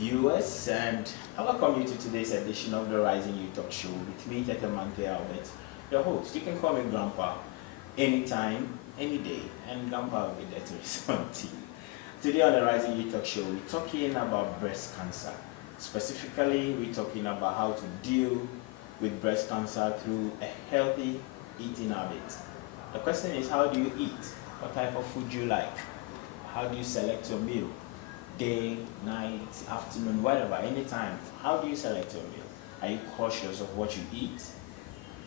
viewers, and I welcome you to today's edition of the Rising Youth Talk Show with me, Tetemante Albert, your host. You can call me Grandpa anytime, any day, and Grandpa will be there to respond to you. Today on the Rising Youth Talk Show, we're talking about breast cancer. Specifically, we're talking about how to deal with breast cancer through a healthy eating habit. The question is, how do you eat? What type of food do you like? How do you select your meal? Day, night, afternoon, whatever, anytime. How do you select your meal? Are you cautious of what you eat?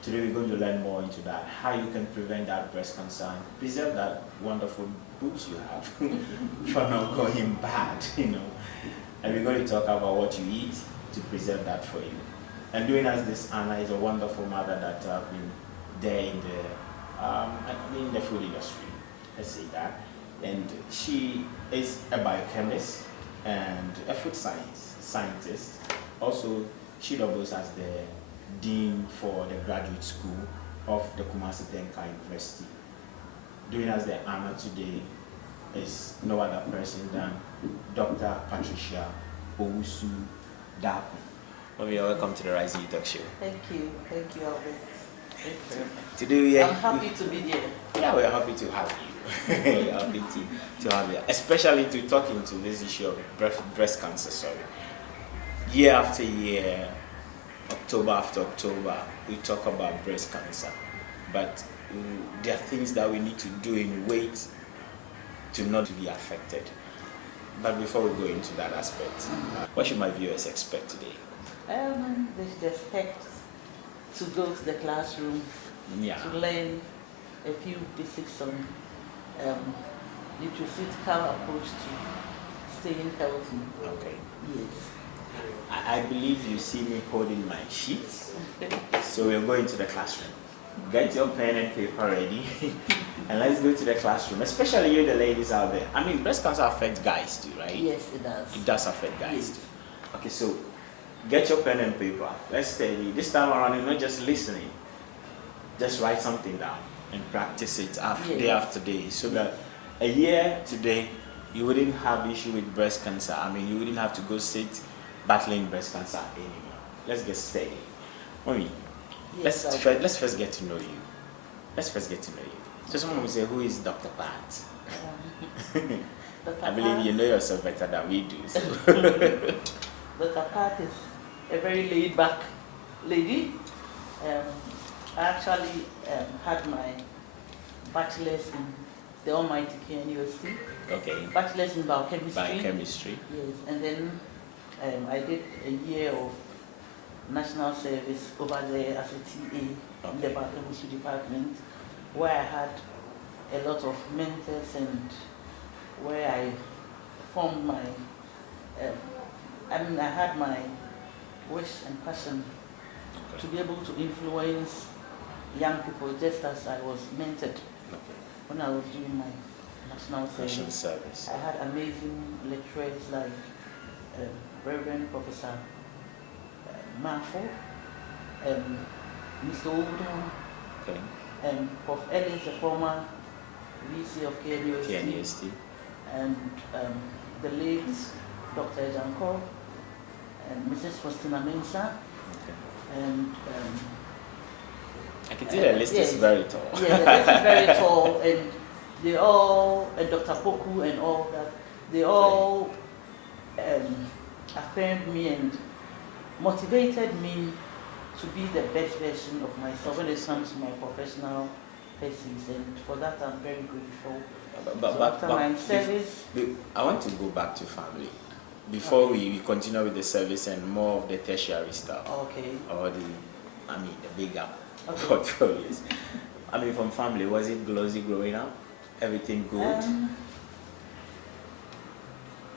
Today we're going to learn more into that, how you can prevent that breast cancer and preserve that wonderful boobs you have from not going bad, And we're going to talk about what you eat to preserve that for you. And doing us this, Anna is a wonderful mother that have been there in the food industry, let's say that. And she is a biochemist and a food scientist. Also, she doubles as the dean for the graduate school of the Kumasi Tenka University. Doing us the honor today is no other person than Dr. Patricia Owusu-Darko. Welcome to the Rising Youth Talk Show. Thank you, Albert. Today I'm happy to be here. Yeah, we're happy to have you. Happy to have you, especially to talk into this issue of breast cancer. Year after year, October after October, we talk about breast cancer, but there are things that we need to do in weight to not be affected. But before we go into that aspect, what should my viewers expect today? They should expect to go to the classroom to learn a few basics on nutraceutical approach to staying healthy. Okay. Yes. I believe you see me holding my sheets, so we're going to the classroom. Get your pen and paper ready, and let's go to the classroom. Especially you, the ladies out there. I mean, breast cancer affects guys too, right? Yes, it does. It does affect guys Yes. too. Okay, so get your pen and paper. Let's study. This time around, you're not just listening. Just write something down and practice it day after day, so that a year today you wouldn't have issue with breast cancer. I mean, you wouldn't have to go sit battling breast cancer anymore. Let's get steady. Mommy, Yes, let's first get to know you. So someone will say, who is Dr. Pat? I believe you know yourself better than we do. So. Dr. Pat is a very laid-back lady. I actually had my bachelor's in the Almighty Care University. Okay. Bachelor's in biochemistry. Biochemistry. Yes, and then I did a year of national service over there as a TA in the biochemistry department, where I had a lot of mentors and where I formed my, I had my wish and passion to be able to influence young people just as I was mentored when I was doing my national service. I had amazing lecturers like Reverend Professor Mafo, Mr. Oldham, Prof. Ellis, the former VC of KNUST, and the late Dr. Janko, and Mrs. Faustina Mensah, and I can see the list is very tall. Yeah, the list is very tall, and they all, and Dr. Poku and all that, they all affirmed me and motivated me to be the best version of myself when it comes to my professional pursuits, and for that I'm very grateful. But after my service, I want to go back to family before we continue with the service and more of the tertiary stuff. Okay. Or the bigger portfolios. From family, was it glossy growing up? Everything good?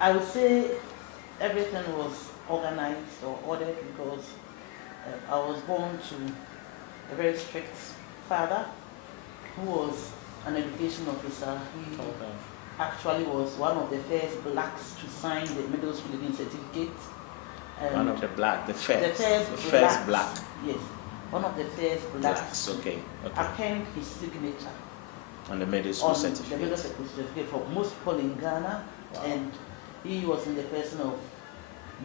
I would say everything was organized or ordered because I was born to a very strict father who was an education officer. He actually was one of the first blacks to sign the middle school leaving certificate. One of the first black. Yes, one of the first blacks. Okay. Append his signature on the middle school certificate. The middle school certificate for most people in Ghana, and he was in the person of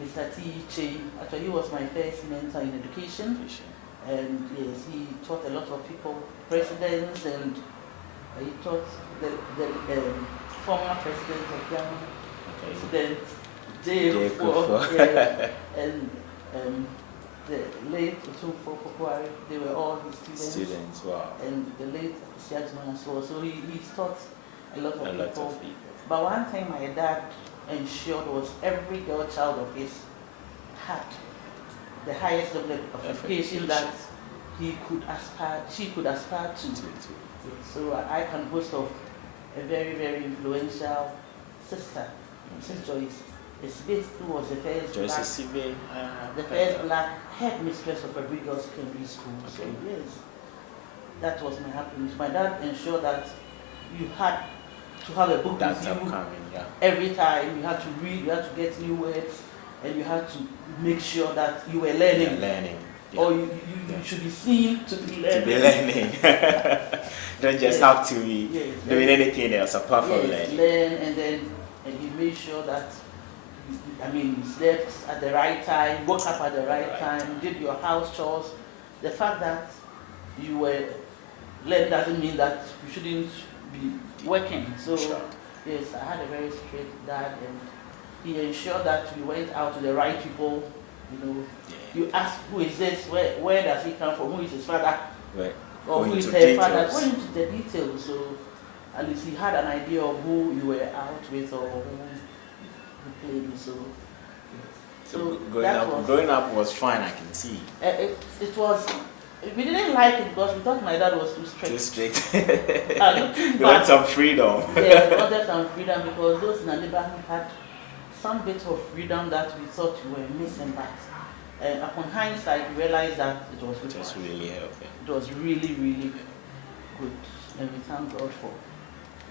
Mr. T. Che. Actually, he was my first mentor in education. And yes, he taught a lot of people, presidents, and he taught the former president of Ghana, President J.F. Yeah, and the late Otumfo Pokwari. They were all his students. Wow. And the late Patricia Owusu-Darko as well. So he taught a lot of people. But one thing my dad ensured was every girl child of his had the highest level of education that she could aspire to. So I can boast of a very, very influential sister, Mrs. Joyce. Who was the first black headmistress of a big girls' secondary school. So yes, that was my happiness. My dad ensured that you had to have a book with you every time. You had to read, you had to get new words, and you had to make sure that you were learning. Or you should be seen to be learning. Don't just have to be doing anything else apart from learning. Learn, and you made sure that you slept at the right time, woke up at the right time, did your house chores. The fact that you were learning doesn't mean that you shouldn't be working. So yes, I had a very strict dad, and he ensured that we went out to the right people. You ask, who is this? Where does he come from? Who is his father? Or who is her father? Go into the details. So at least he had an idea of who you were out with or who you played with. So growing up was fine, I can see. It was. We didn't like it because we thought my dad was too strict. Too strict. You want some freedom. Yes, we wanted some freedom because those in the neighborhood had some bit of freedom that we thought we were missing. But upon hindsight, we realized that it was good. It was really helpful. It was really, really good. And we thank God for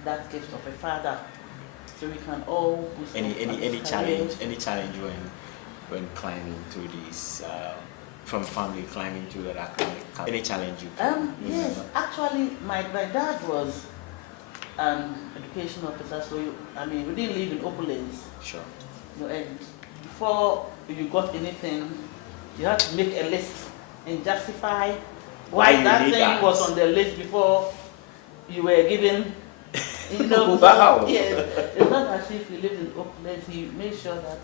that gift of a father. So we can all any challenge when climbing through these from family climbing through that academic, any challenge you yes, actually my dad was an education officer, so we didn't live in opulence. Sure. And before you got anything, you had to make a list and justify why that thing was on the list before you were given. Wow. Yes, it's not as if you lived in opulence. He made sure that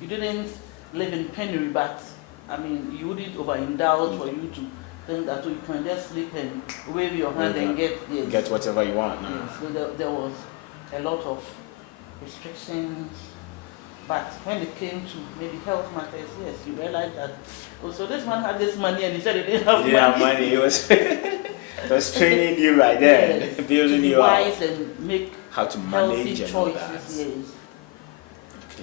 you didn't live in penury, but you wouldn't overindulge for you to think that you can just sleep and wave your hand and get whatever you want. No. Yes, so there was a lot of restrictions. But when it came to maybe health matters, yes, you realize that, so this man had this money and he said he didn't have money. Yeah, money. He was training you right there, yes, building you wise and make how to manage and all choices.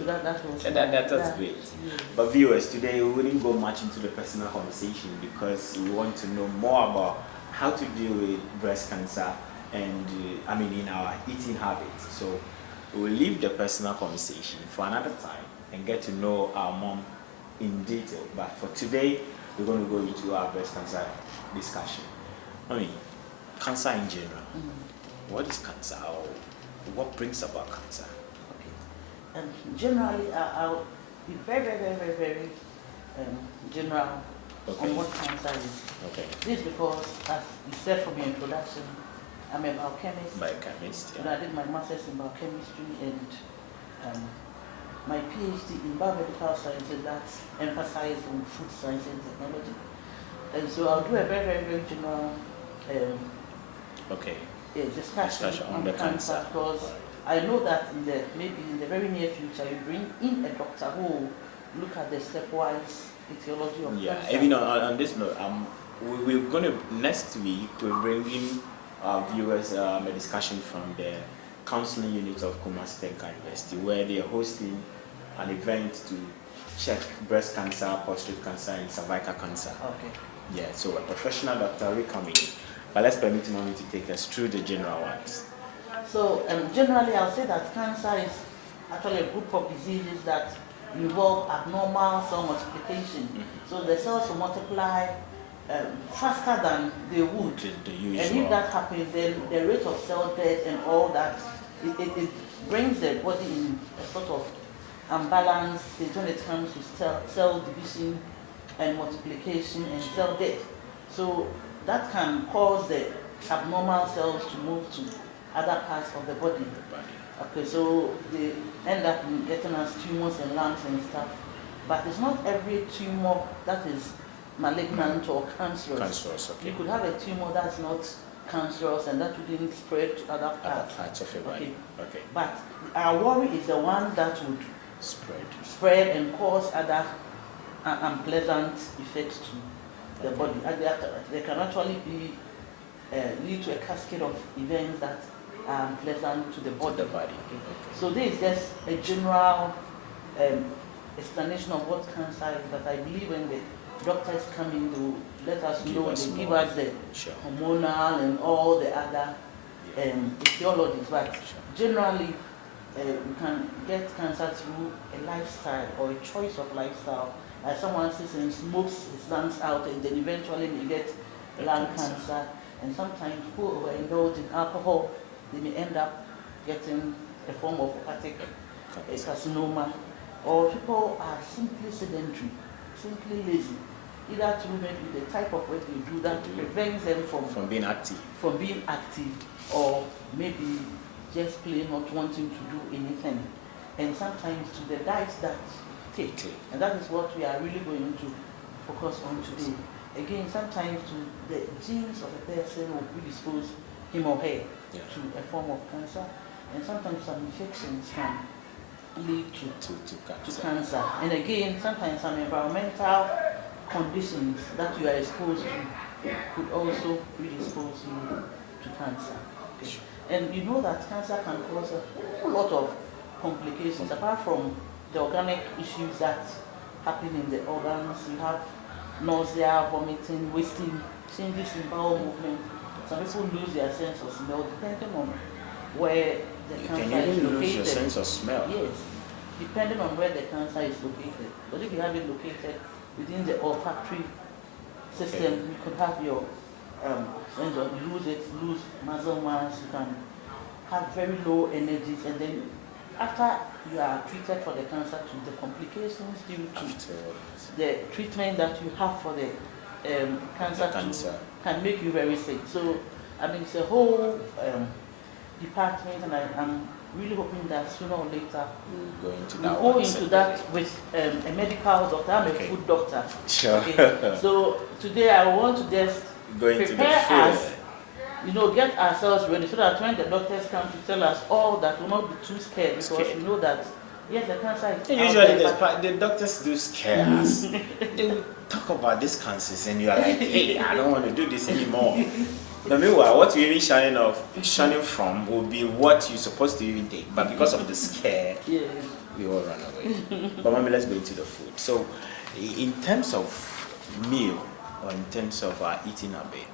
that. Yes. So that's great. Yes. But viewers, today we wouldn't go much into the personal conversation because we want to know more about how to deal with breast cancer and in our eating habits. So we will leave the personal conversation for another time and get to know our mom in detail. But for today, we're going to go into our breast cancer discussion. Cancer in general. What is cancer? What brings about cancer? And generally, I'll be very, very, very, very general on what cancer is. This is because, as you said from your introduction, I'm a biochemist. Biochemist, I did my master's in biochemistry and my PhD in biomedical sciences that emphasizes on food science and technology. And so I'll do a very, very, very general discussion on the cancer because I know that maybe in the very near future you bring in a doctor who will look at the stepwise etiology of cancer. Even on this note, we're going to next week we'll bring in our viewers a discussion from the counseling unit of Kumasi Technical University where they are hosting an event to check breast cancer, prostate cancer, and cervical cancer. Yeah, so a professional doctor will come in. But let's permit mommy to take us through the general ones. So generally I'll say that cancer is actually a group of diseases that involve abnormal cell multiplication. So the cells will multiply faster than they would. The usual. And if that happens, then the rate of cell death and all that, it brings the body in a sort of unbalanced stage when it comes to cell division and multiplication and cell death. So that can cause the abnormal cells to move to other parts of the body. Okay, so they end up getting us tumors and lumps and stuff. But it's not every tumor that is malignant or cancerous. Cancerous, okay. You could have a tumor that's not cancerous and that wouldn't spread to other parts of your body. Okay. But our worry is the one that would spread and cause other unpleasant effects to the body. They can actually be lead to a cascade of events that are unpleasant to the body. Okay. So this is just a general explanation of what cancer is, but I believe when the doctors come in to let us know, they give us the hormonal and all the other etiologies, but generally you can get cancer through a lifestyle or a choice of lifestyle. Like someone sits and smokes his lungs out and then eventually may get lung cancer. And sometimes people who are indulged in alcohol, they may end up getting a form of hepatic carcinoma. Or people are simply sedentary, simply lazy, either through maybe the type of work they do that prevents them from being active. Or maybe just plain not wanting to do anything. And sometimes to the diet that take. And that is what we are really going to focus on today. Again, sometimes to the genes of a person will predispose him or her to a form of cancer. And sometimes some infections can lead to cancer. And again, sometimes some environmental conditions that you are exposed to could also predispose you to cancer. Okay. And you know that cancer can cause a whole lot of complications. Apart from the organic issues that happen in the organs, you have nausea, vomiting, wasting, changes in bowel movement. Some people lose their sense of smell depending on where the cancer is located. You can lose your sense of smell. Yes, depending on where the cancer is located. But if you have it located within the olfactory system, you could have your sense of lose muscle mass. You can have very low energies, and then after you are treated for the cancer, to the complications due to the treatment that you have for the cancer can make you very sick. So, I mean, it's a whole department, and I'm really hoping that sooner or later we'll go into that with a medical doctor. I'm a food doctor. Sure. Okay. So today I want to just prepare us, get ourselves ready so that when the doctors come to tell us all that, we'll not be too scared, because we know that yes, the cancer is usually the doctors do scare us. They will talk about these cancers and you are like, hey, I don't want to do this anymore. But meanwhile, what you're even shunning from will be what you're supposed to even take. But because of the scare, we all run away. But mommy, let's go into the food. So, in terms of meal, or in terms of eating habit,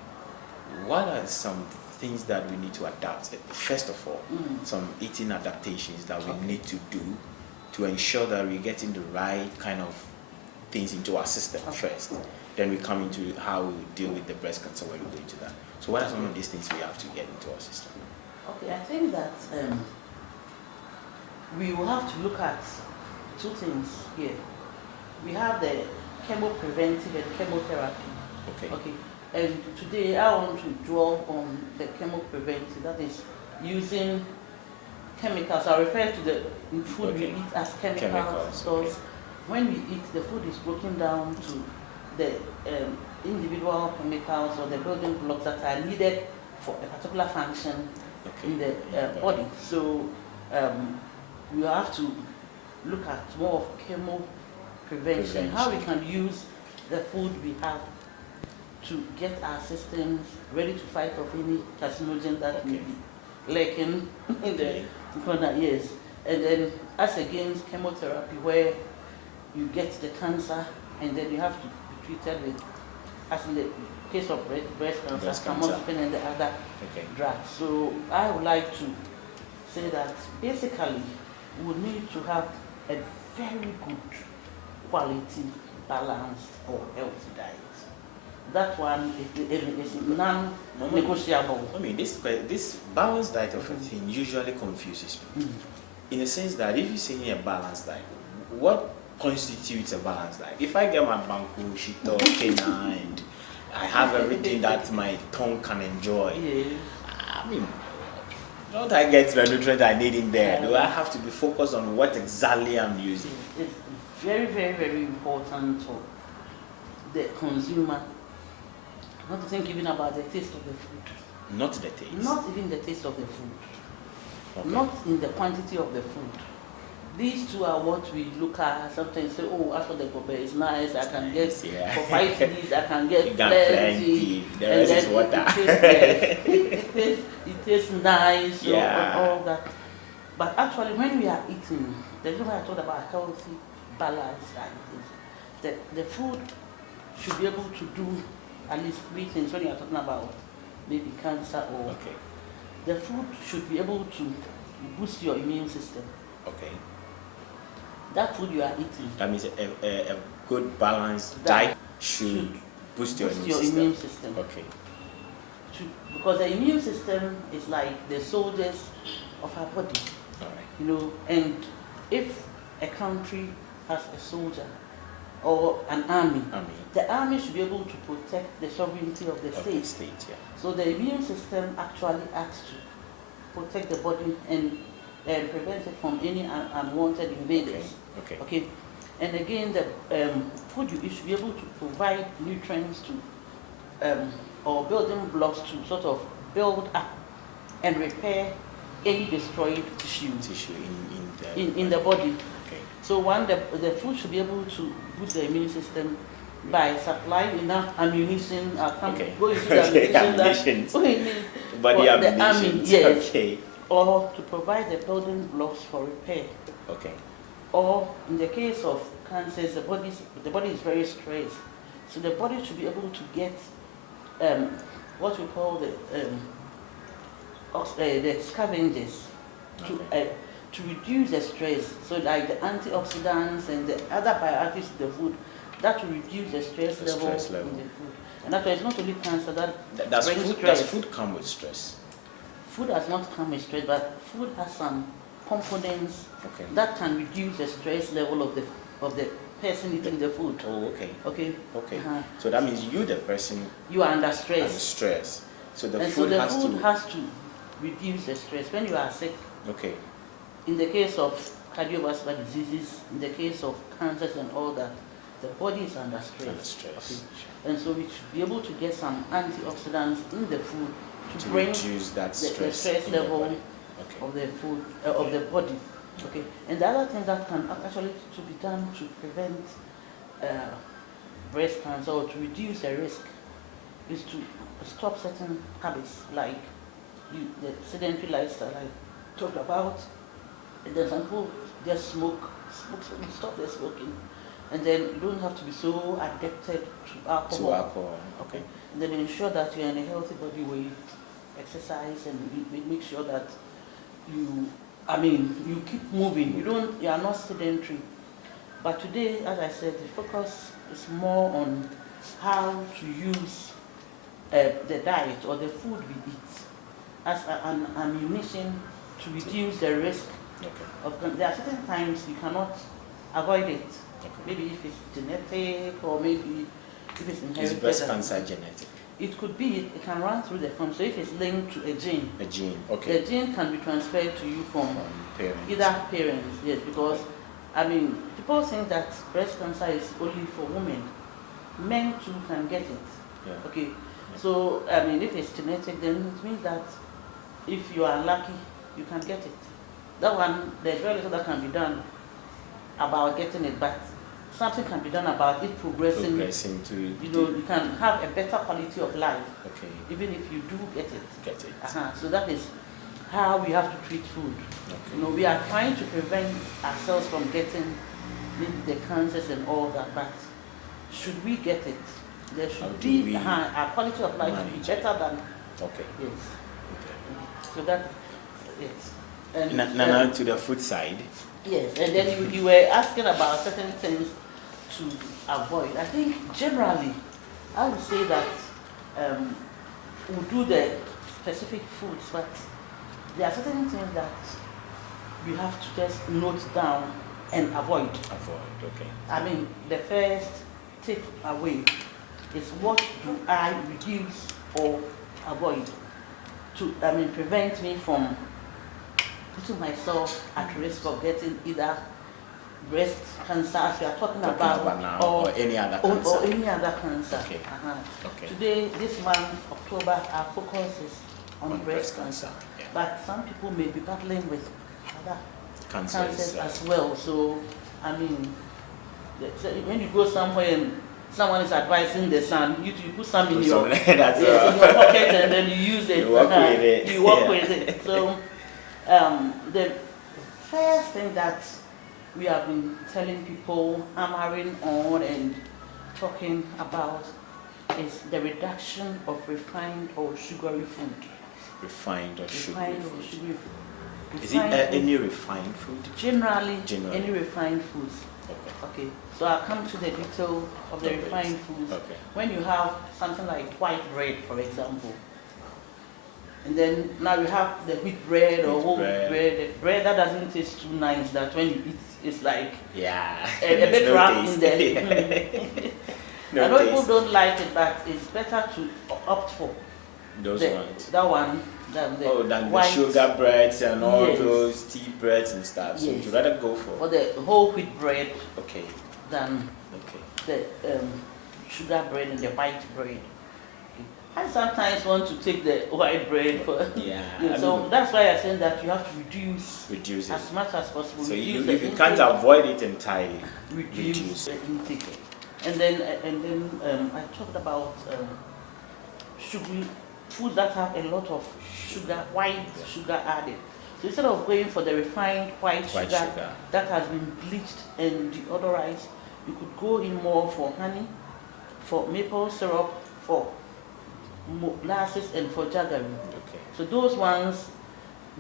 what are some things that we need to adapt? First of all, some eating adaptations that we need to do to ensure that we're getting the right kind of things into our system first. Then we come into how we deal with the breast cancer when we go into that. So what are some of these things we have to get into our system? Okay, I think that we will have to look at two things here. We have the chemopreventive and chemotherapy. Okay. And today I want to draw on the chemopreventive, that is using chemicals. I refer to the food we eat as chemicals because when we eat, the food is broken down to the individual chemicals or the building blocks that are needed for a particular function in the body. So we have to look at more of chemoprevention, how we can use the food we have to get our systems ready to fight off any carcinogen that may be lurking in the corner. Yes. And then as against chemotherapy, where you get the cancer and then you have to be treated with, as in the case of breast cancer, tamoxifen and the other drugs. So I would like to say that basically we need to have a very good quality, balanced or healthy diet. That one is non-negotiable. I mean, this balanced diet of a thing usually confuses people. In the sense that if you say a balanced diet, what constitutes a balance diet? If I get my banku, shito, kena, and I have everything that my tongue can enjoy, I mean, don't I get the nutrients I need in there? Do I have to be focused on what exactly I'm using? It's very, very, very important for the consumer not to think even about the taste of the food. Not the taste. Not even the taste of the food. Okay. Not in the quantity of the food. These two are what we look at. Sometimes say, oh, as for the gobe is nice, I can get for 5 CDs, I can get plenty. The rest is water. It tastes nice, yeah. and all that. But actually, when we are eating, the reason why I talked about healthy, balanced diet is the food should be able to do at least 3 things when you are talking about maybe cancer or the food should be able to boost your immune system. Okay. That food you are eating. That means a good balanced diet should boost your immune system. Okay. Because the immune system is like the soldiers of our body. All right. You know, and if a country has a soldier or an army, the army should be able to protect the sovereignty of the state. So the immune system actually acts to protect the body and prevent it from any unwanted invaders. Okay. And again, the food you eat should be able to provide nutrients to or building blocks to sort of build up and repair any destroyed tissue in the body. Okay. So the food should be able to boost the immune system by supplying enough ammunition. Go into the ammunition the army, yes. Okay. Or to provide the building blocks for repair. Okay. Or in the case of cancers, the body is very stressed, so the body should be able to get what we call the scavengers to reduce the stress. So like the antioxidants and the other bioactives in the food that will reduce the stress level in the food. And that's why it's not only cancer that brings stress. Does food come with stress? Food does not come with stress, but food has some components that can reduce the stress level of the person eating the food. Oh, okay. Okay. Okay. So that means you, the person, you are under stress. Under stress. So the and food, so the food has to reduce the stress when you are sick. Okay. In the case of cardiovascular diseases, in the case of cancers and all that, the body is under stress. Under stress. Okay. And so we should be able to get some antioxidants in the food to bring reduce that the stress level of the food of the body. Okay. And the other thing that can actually to be done to prevent breast cancer or to reduce the risk is to stop certain habits like the sedentary lifestyle I talked about. And then some people just smoke, stop their smoking. And then you don't have to be so addicted to alcohol. Okay. And then ensure that you're in a healthy body where you exercise and you make sure that you keep moving. You are not sedentary. But today, as I said, the focus is more on how to use the diet or the food we eat as an ammunition to reduce the risk of. There are certain times you cannot avoid it. Maybe if it's genetic or maybe if it's inherited. Is breast cancer genetic? It could be, it can run through the family. So if it's linked to a gene. A gene, okay. The gene can be transferred to you from parents. Either parents, yes, because, people think that breast cancer is only for women. Men too can get it. Yeah. Okay. Yeah. So, if it's genetic, then it means that if you are lucky, you can get it. That one, there's very little that can be done about getting it, but something can be done about it progressing to, you can have a better quality of life. Okay. Even if you do get it. Uh-huh. So that is how we have to treat food. Okay. We are trying to prevent ourselves from getting the cancers and all that, but should we get it, there should be our quality of life should be better than. Okay. Yes. Okay. So that, yes. And now to the food side. Yes, and then you were asking about certain things to avoid. I think generally, I would say that we'll do the specific foods, but there are certain things that you have to just note down and avoid. Avoid, okay. I mean, the first take away is what do I reduce or avoid to, prevent me from putting myself at risk of getting either breast cancer, as we are talking about now, or any other cancer. Or any other cancer. Okay. Okay. Today, this month, October, our focus is on breast cancer. Yeah. But some people may be battling with other Cancers as well. So, when you go somewhere and someone is advising the sun, you put some in your pocket and then you use it. You work with it. You work with it. So, the first thing that we have been telling people, hammering on and talking about is the reduction of refined or sugary food. Refined or sugary food. Is it any refined food? Generally, any refined foods. Okay. Okay. So I'll come to the detail of the refined foods. Okay. When you have something like white bread, for example, and then now you have the wheat bread or whole wheat bread. The bread that doesn't taste too nice, that when you eat, it's like a bit rough in there. I know people don't like it, but it's better to opt for those ones. That one than the than white, the sugar breads and all those tea breads and stuff. So you'd rather go for the whole wheat bread than the sugar bread and the white bread. I sometimes want to take the white bread for so that's why I said that you have to reduce as much as possible. So if you can't avoid it entirely, reduce the intake. And then I talked about sugary food that have a lot of white sugar added. So instead of going for the refined white sugar that has been bleached and deodorized, you could go in more for honey, for maple syrup, for molasses, and for jaggery. Okay. So those ones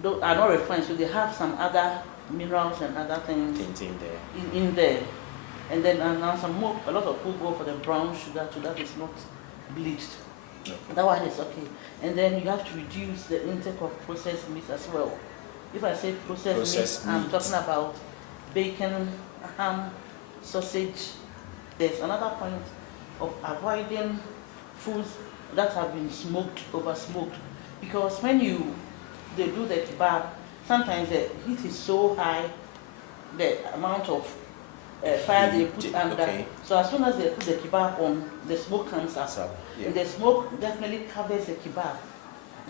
are not refined, so they have some other minerals and other things in there. And then now a lot of people go for the brown sugar, so that is not bleached. Okay. That one is okay. And then you have to reduce the intake of processed meats as well. If I say processed meat, I'm talking about bacon, ham, sausage. There's another point of avoiding foods that have been over smoked. Because when they do the kebab, sometimes the heat is so high, the amount of fire they put under. So as soon as they put the kebab on, the smoke comes up. And the smoke definitely covers the kebab.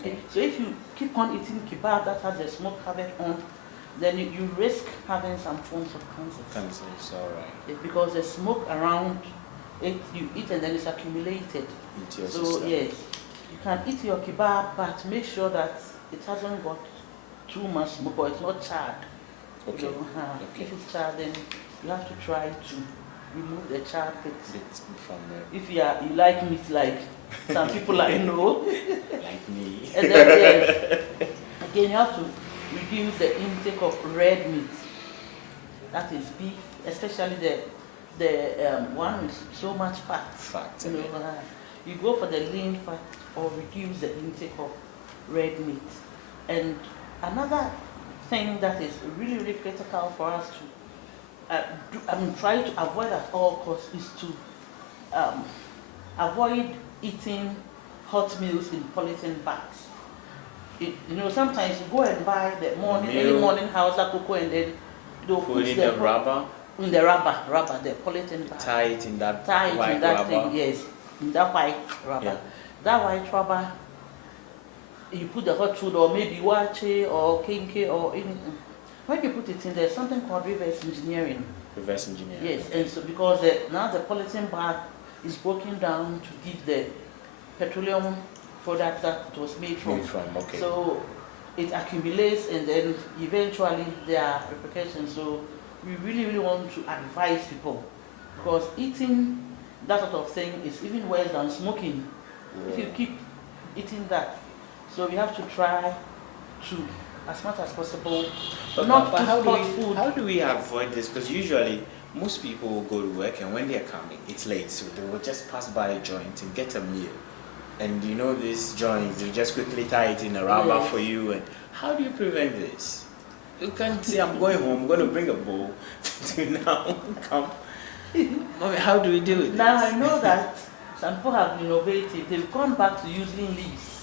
Okay? So if you keep on eating kebab that has the smoke covered on, then you risk having some forms of cancer. Cancers, all right. Because the smoke around it, you eat and then it's accumulated. Into your system. Yes, you can eat your kebab, but make sure that it hasn't got too much smoke or it's not charred. Okay. If it's charred, then you have to try to remove the charred bits. From if you like meat, like some people I know, like me. And then again, you have to reduce the intake of red meat. That is beef, especially the one with so much fat. You go for the lean fat or reduce the intake of red meat. And another thing that is really, really critical for us to try to avoid at all costs is to avoid eating hot meals in polythene bags. Sometimes you go and buy the early morning house cocoa and then they'll put the rubber. In the rubber, the polythene bag. Tie it in that white rubber. Thing, yes, in that white rubber. Yeah. That white rubber, you put the hot food or maybe wache or kinky or anything. When you put it in, there's something called reverse engineering. Reverse engineering. Yes, and so because now the polythene bag is broken down to give the petroleum product that it was made from. Okay. So it accumulates and then eventually there are repercussions. So we really, really want to advise people, because eating that sort of thing is even worse than smoking. If you keep eating that. So we have to try to, as much as possible, not to hot food. How do we avoid this? Because usually most people will go to work and when they're coming, it's late. So they will just pass by a joint and get a meal. And these joints, they just quickly tie it in a rubber for you. And how do you prevent this? You can't say I'm going home, I'm going to bring a bowl to now come. Mommy, how do we deal with Now this? I know that some people have been innovative. They've gone back to using leaves.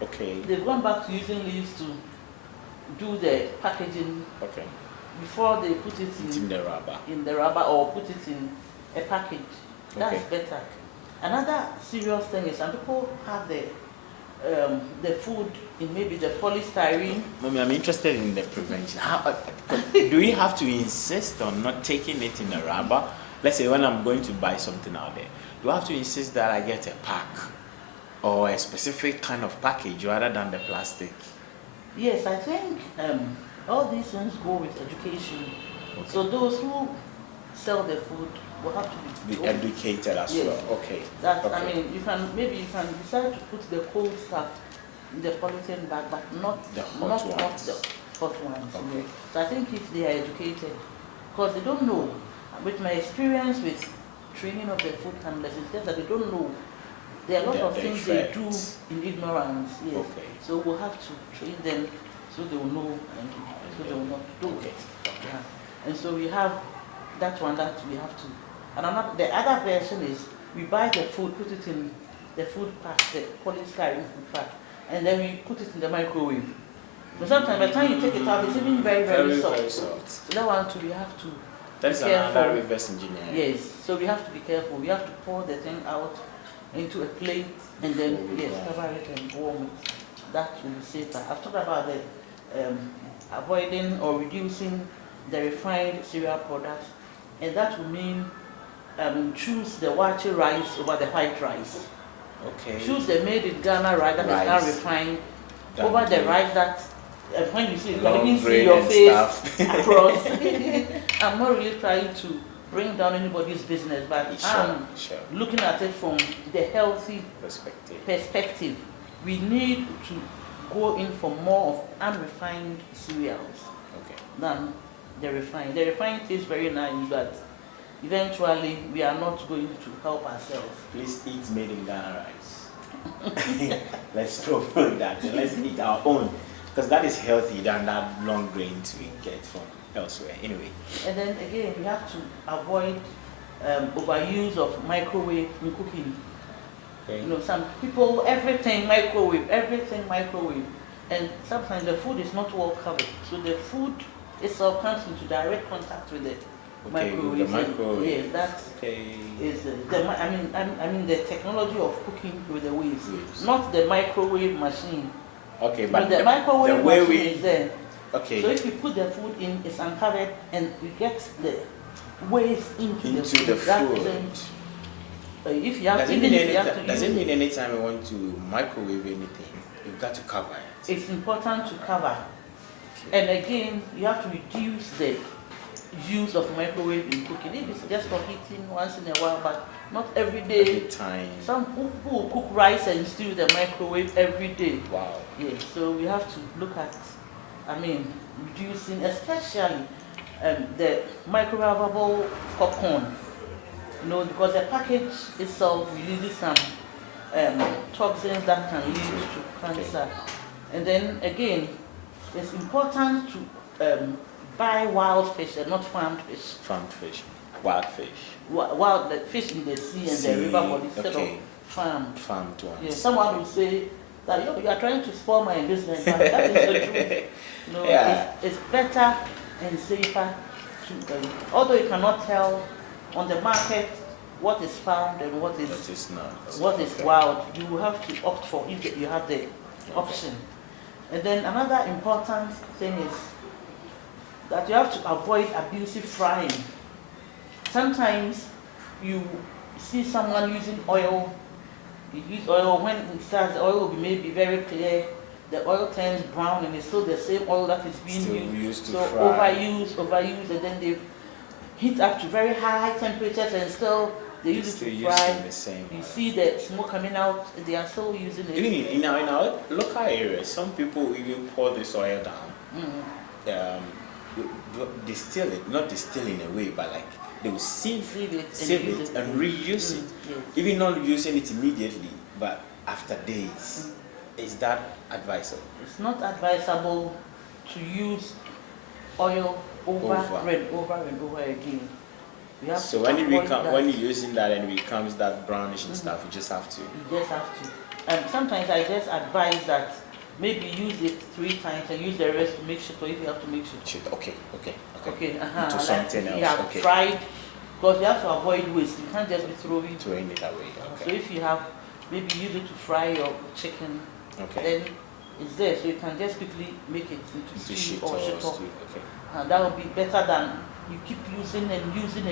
Okay. They've gone back to using leaves to do the packaging Okay. before they put it It's in the rubber. in the rubber or put it in a package. That's Okay. better. Another serious thing is some people have the food in maybe the polystyrene. Mommy, I'm interested in the prevention. Do we have to insist on not taking it in a rubber? Let's say when I'm going to buy something out there, do I have to insist that I get a pack or a specific kind of package rather than the plastic? Yes, I think all these things go with education. Okay. So those who sell the food will have to Be educated as yes. well. Okay. That Okay. I mean, you can decide to put the cold stuff in the polythene bag, but not The hot not ones. the hot ones. Okay. You know. So I think if they are educated, because they don't know. With my experience with training of the food handlers, it's just that they don't know. There are a lot of things they do in ignorance. Yes. Okay. So we'll have to train them so they will know and so they will not do it. Yeah. And so we have that one that we have to. And the other version is we buy the food, put it in the food pack, the polystyrene food pack, and then we put it in the microwave. So sometimes by the time you take it out, it's even very, very soft. Very soft. So that one too, we have to That's be careful. another reverse engineering. Yes, so we have to be careful. We have to pour the thing out into a plate and then cover it and warm it. That will be safer. I've talked about the avoiding or reducing the refined cereal products, and that will mean choose the wache rice over the white rice. Okay. Choose the made in Ghana rice that is not refined over the rice that when you see it, you can even see your face across. I'm not really trying to bring down anybody's business, but I'm looking at it from the healthy perspective. We need to go in for more of unrefined cereals than the refined. The refined tastes very nice, but eventually we are not going to help ourselves. Please eat made in Ghana rice. Let's promote that and let's eat our own, because that is healthy than that long grains we get from elsewhere. Anyway. And then again, we have to avoid overuse of microwave in cooking. Okay. You know, some people, everything microwave, and sometimes the food is not well covered. So the food itself comes into direct contact with the microwave. The microwave. Yeah, that is I mean the technology of cooking with the waves, not the microwave machine. Okay, but the microwave machine is there. Okay. So if you put the food in, it's uncovered, and you get the waste into the food. If you have, does it mean anytime you want to microwave anything, you've got to cover it? It's important to cover. Okay. And again, you have to reduce the use of microwave in cooking. If it's just for heating once in a while, but not every day. Every time. Some people cook rice and stew in the microwave every day. Wow. Yes. So we have to look at, reducing, especially the microwavable popcorn. You know, because the package itself releases some toxins that can lead to cancer. And then again, it's important to buy wild fish and not farmed fish. Farmed fish, wild fish. Wild the fish in the sea and the river body instead of farmed. Farmed ones. Yeah, someone will say that you are trying to spoil my business, but that is the truth. No, it's better and safer to, although you cannot tell on the market what is found and what is not. What is wild. You will have to opt for if you have the option. And then another important thing is that you have to avoid abusive frying. Sometimes you see someone using oil. You use oil, when it starts, the oil will be maybe very clear. The oil turns brown and it's still the same oil that is being used. So overuse, and then they heat up to very high temperatures and still they use it to fry. You see the smoke coming out, they are still using it. Even in our local areas, some people even pour this oil down. Distill it, not distill in a way, but like they will sieve it and reuse it. Yes. Even not using it immediately, but after days. Is that advisable? It's not advisable to use oil over and over again. You have so to when avoid you're using that and it becomes that brownish and stuff, you just have to. You just have to. And sometimes I just advise that maybe use it 3 times and use the rest to make sure if you have to make sure. Okay. Okay, Into something like else. you have fried, because you have to avoid waste. You can't just be throwing it away. Okay. So if you have, maybe use it to fry your chicken, then it's there. So you can just quickly make it into stew or shit off. And that would be better than you keep using and using.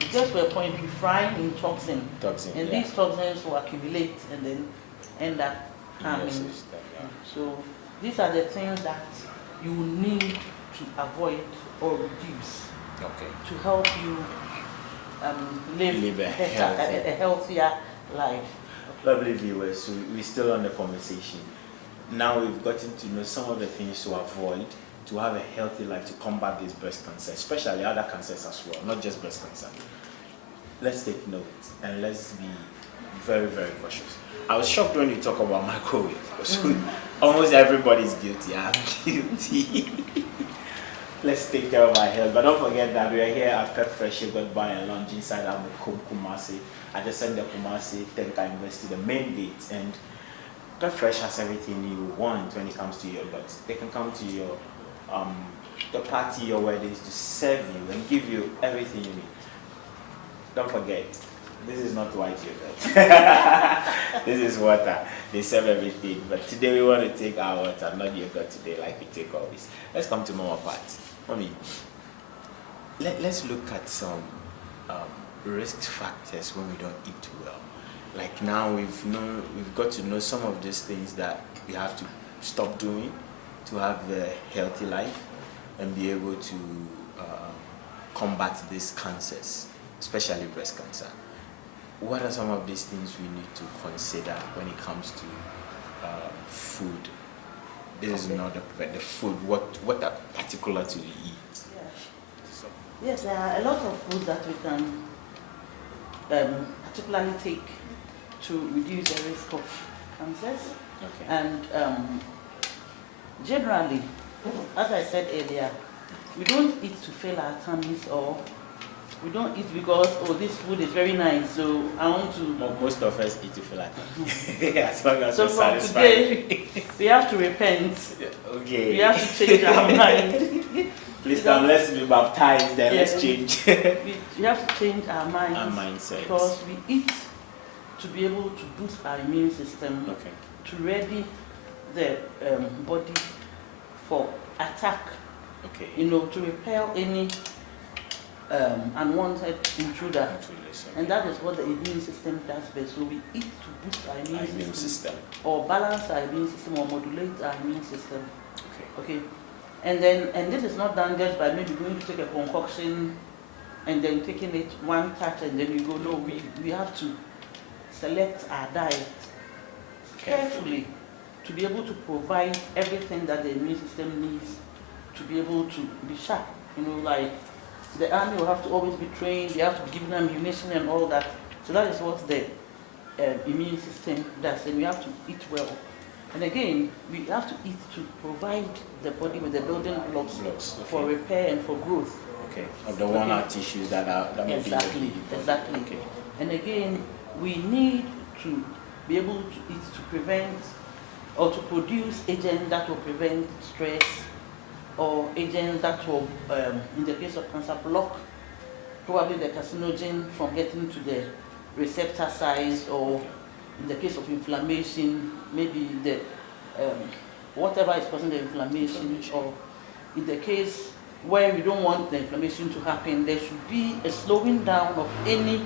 It gets to a point you frying in toxin. And these toxins will accumulate and then end up harming. So these are the things that you need to avoid or reduce to help you live a healthier life. Lovely viewers, so we're still on the conversation. Now we've gotten to know some of the things to avoid to have a healthy life, to combat this breast cancer, especially other cancers as well, not just breast cancer. Let's take note and let's be very, very cautious. I was shocked when you talk about microwave, because almost everybody's guilty. I'm guilty. Let's take care of our health. But don't forget that we are here at Pet Fresh Yogurt Bar and Lounge inside Kumasi. I just sent the Kumasi Tenka University, the main gate, and Pet Fresh has everything you want when it comes to yogurt. They can come to your the party or weddings to serve you and give you everything you need. Don't forget, this is not white yogurt. This is water. They serve everything. But today we want to take our water, not yogurt today like we take always. Let's come to Mama Pat. Mommy, let's look at some risk factors when we don't eat well. Like now we've got to know some of these things that we have to stop doing to have a healthy life and be able to combat these cancers, especially breast cancer. What are some of these things we need to consider when it comes to food? This is not the food. What are particular to eat? Yes, there are a lot of food that we can particularly take to reduce the risk of cancers. And generally, as I said earlier, we don't eat to fill our tummies, or we don't eat because, this food is very nice, so I want to... Most of us eat to fill our tummies. As long as so we're from satisfied. Today, we have to repent. We have to change our mind. Please come, let's be baptized, then let's change. we have to change our minds. Our mindsets. Because we eat to be able to boost our immune system, to ready the body for attack, to repel any unwanted intruder. And that is what the immune system does best. So we eat to boost our immune system, or balance our immune system, or modulate our immune system. And this is not done just by maybe going to take a concoction and then taking it one touch and then you go. No, we have to select our diet carefully to be able to provide everything that the immune system needs to be able to be sharp. Like the army will have to always be trained, they have to be given ammunition and all that. So that is what the immune system does, and we have to eat well. And again, we have to eat to provide the body with the building blocks for repair and for growth. Of the worn-out tissues that may exactly. And again, we need to be able to eat to prevent or to produce agents that will prevent stress, or agents that will, in the case of cancer, block probably the carcinogen from getting to the receptor size, or in the case of inflammation, maybe the whatever is causing the inflammation, or in the case where we don't want the inflammation to happen, there should be a slowing down of any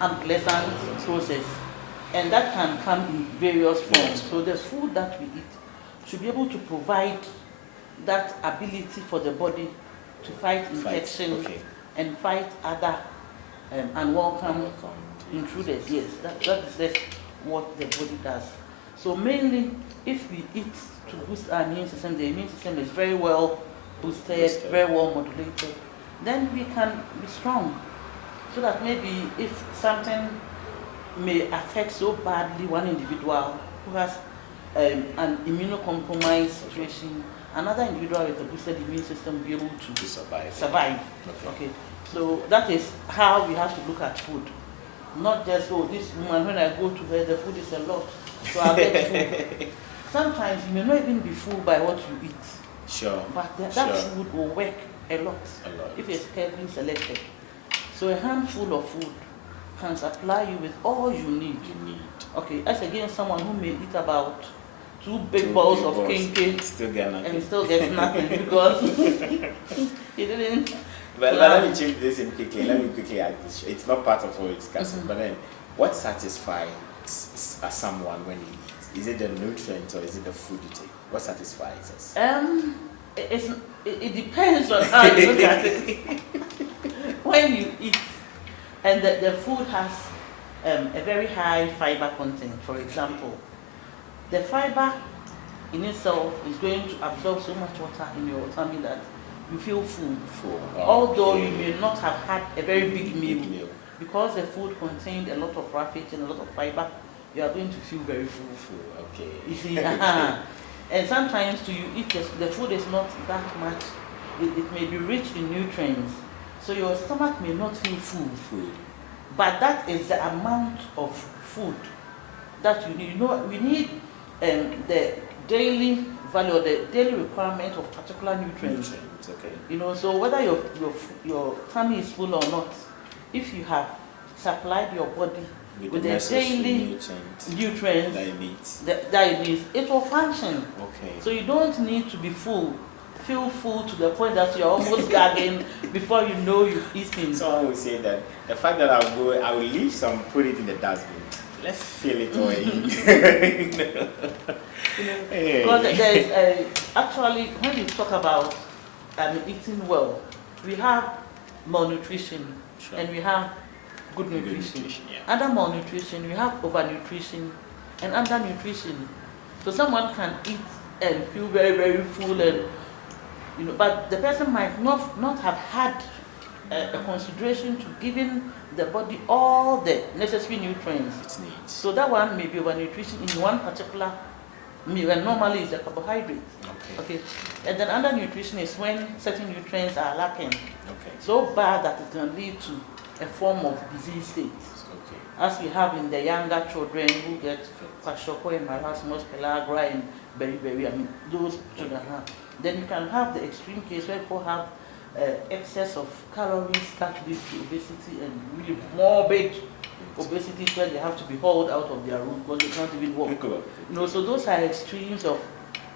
unpleasant process, and that can come in various forms. So the food that we eat should be able to provide that ability for the body to fight infection and fight other unwelcome intruders. Yes, that is what the body does. So mainly, if we eat to boost our immune system, the immune system is very well boosted, very well modulated, then we can be strong. So that maybe if something may affect so badly one individual who has an immunocompromised situation, another individual with a boosted immune system will be able To survive. survive. Okay. So that is how we have to look at food. Not just, oh, this woman, when I go to her, the food is a lot, so I'll get food. Sometimes you may not even be full by what you eat. Sure. But that Sure. food will work a lot if it's carefully selected. So a handful of food can supply you with all you need. Okay, as against someone who may eat about two big balls of kinky still get nothing. and still get nothing because he didn't. But let me change this in quickly. Let me quickly add this. It's not part of what we're discussing, but then what satisfies someone when he eats? Is it the nutrients or is it the food you take? What satisfies us? It depends on how you look at it. When you eat, and the food has a very high fiber content, for example, the fiber in itself is going to absorb so much water in your tummy that you feel full. Although you may not have had a very big meal, because the food contained a lot of roughage and a lot of fiber, you are going to feel very full. Okay. You see, and sometimes to you eat the food is not that much. It may be rich in nutrients, so your stomach may not feel full. But that is the amount of food that you need. You know, we need the daily value or the daily requirement of particular nutrients. Okay. You know, so whether your tummy is full or not, if you have supplied your body with the daily nutrients that it needs, it will function. Okay. So you don't need to be feel full to the point that you're almost gagging before you know you've eaten. Someone will say that the fact that I will leave some, put it in the dustbin. Let's fill it all in. Because there is actually, when you talk about eating well, we have malnutrition and we have good nutrition. Under malnutrition, we have overnutrition and undernutrition. So someone can eat and feel very, very full, and but the person might not have had a consideration to giving the body all the necessary nutrients it needs. So that one may be overnutrition in one particular meal, and normally it's a carbohydrate. Okay. And then undernutrition is when certain nutrients are lacking. So bad that it can lead to a form of disease state. As we have in the younger children who get kwashiorkor and marasmus, pellagra, and beriberi, those children have. Then you can have the extreme case where people have excess of calories that lead to obesity and really morbid obesity where they have to be hauled out of their room because they can't even walk. So those are extremes of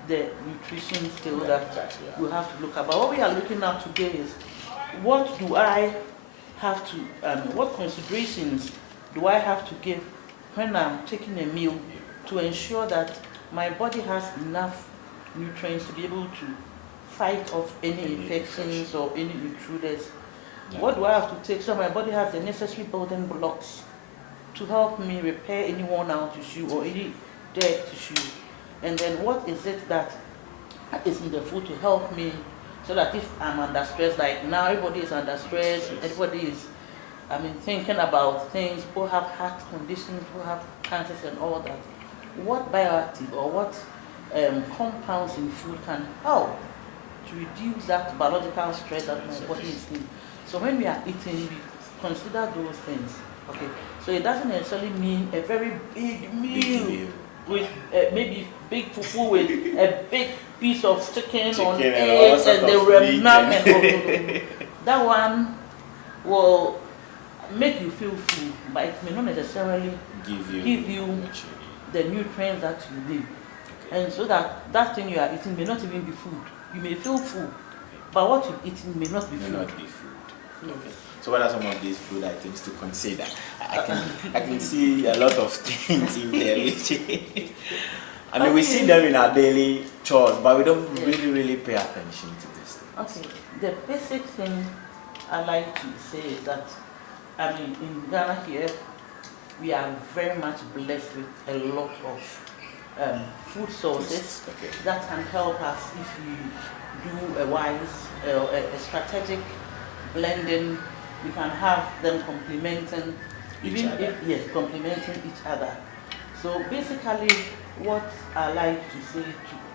the nutrition skill that we have to look at. But what we are looking at today is what do I have to, what considerations do I have to give when I'm taking a meal to ensure that my body has enough nutrients to be able to fight off any infections or any intruders? What do I have to take so my body has the necessary building blocks to help me repair any worn out tissue or any dead tissue? And then what is it that is in the food to help me so that if I'm under stress, like now everybody is under stress, everybody is thinking about things, people have heart conditions, people have cancers and all that. What bioactive or what compounds in food can help to reduce that biological stress that my body is in? So when we are eating, we consider those things. Okay, so it doesn't necessarily mean a very big meal with maybe big fufu with a big piece of chicken on eggs and the remnant and all. That one will make you feel full, but it may not necessarily give you the nutrients that you need. And so that thing you are eating may not even be food. You may feel full, but what you're eating may not be food. Okay. So what are some of these food items to consider? I can see a lot of things in there. We see them in our daily chores, but we don't really pay attention to this thing. Okay. The basic thing I like to say is that in Ghana here, we are very much blessed with a lot of food sources that can help us if we do a wise, a strategic blending. We can have them complementing, complementing each other. So basically, what I like to say,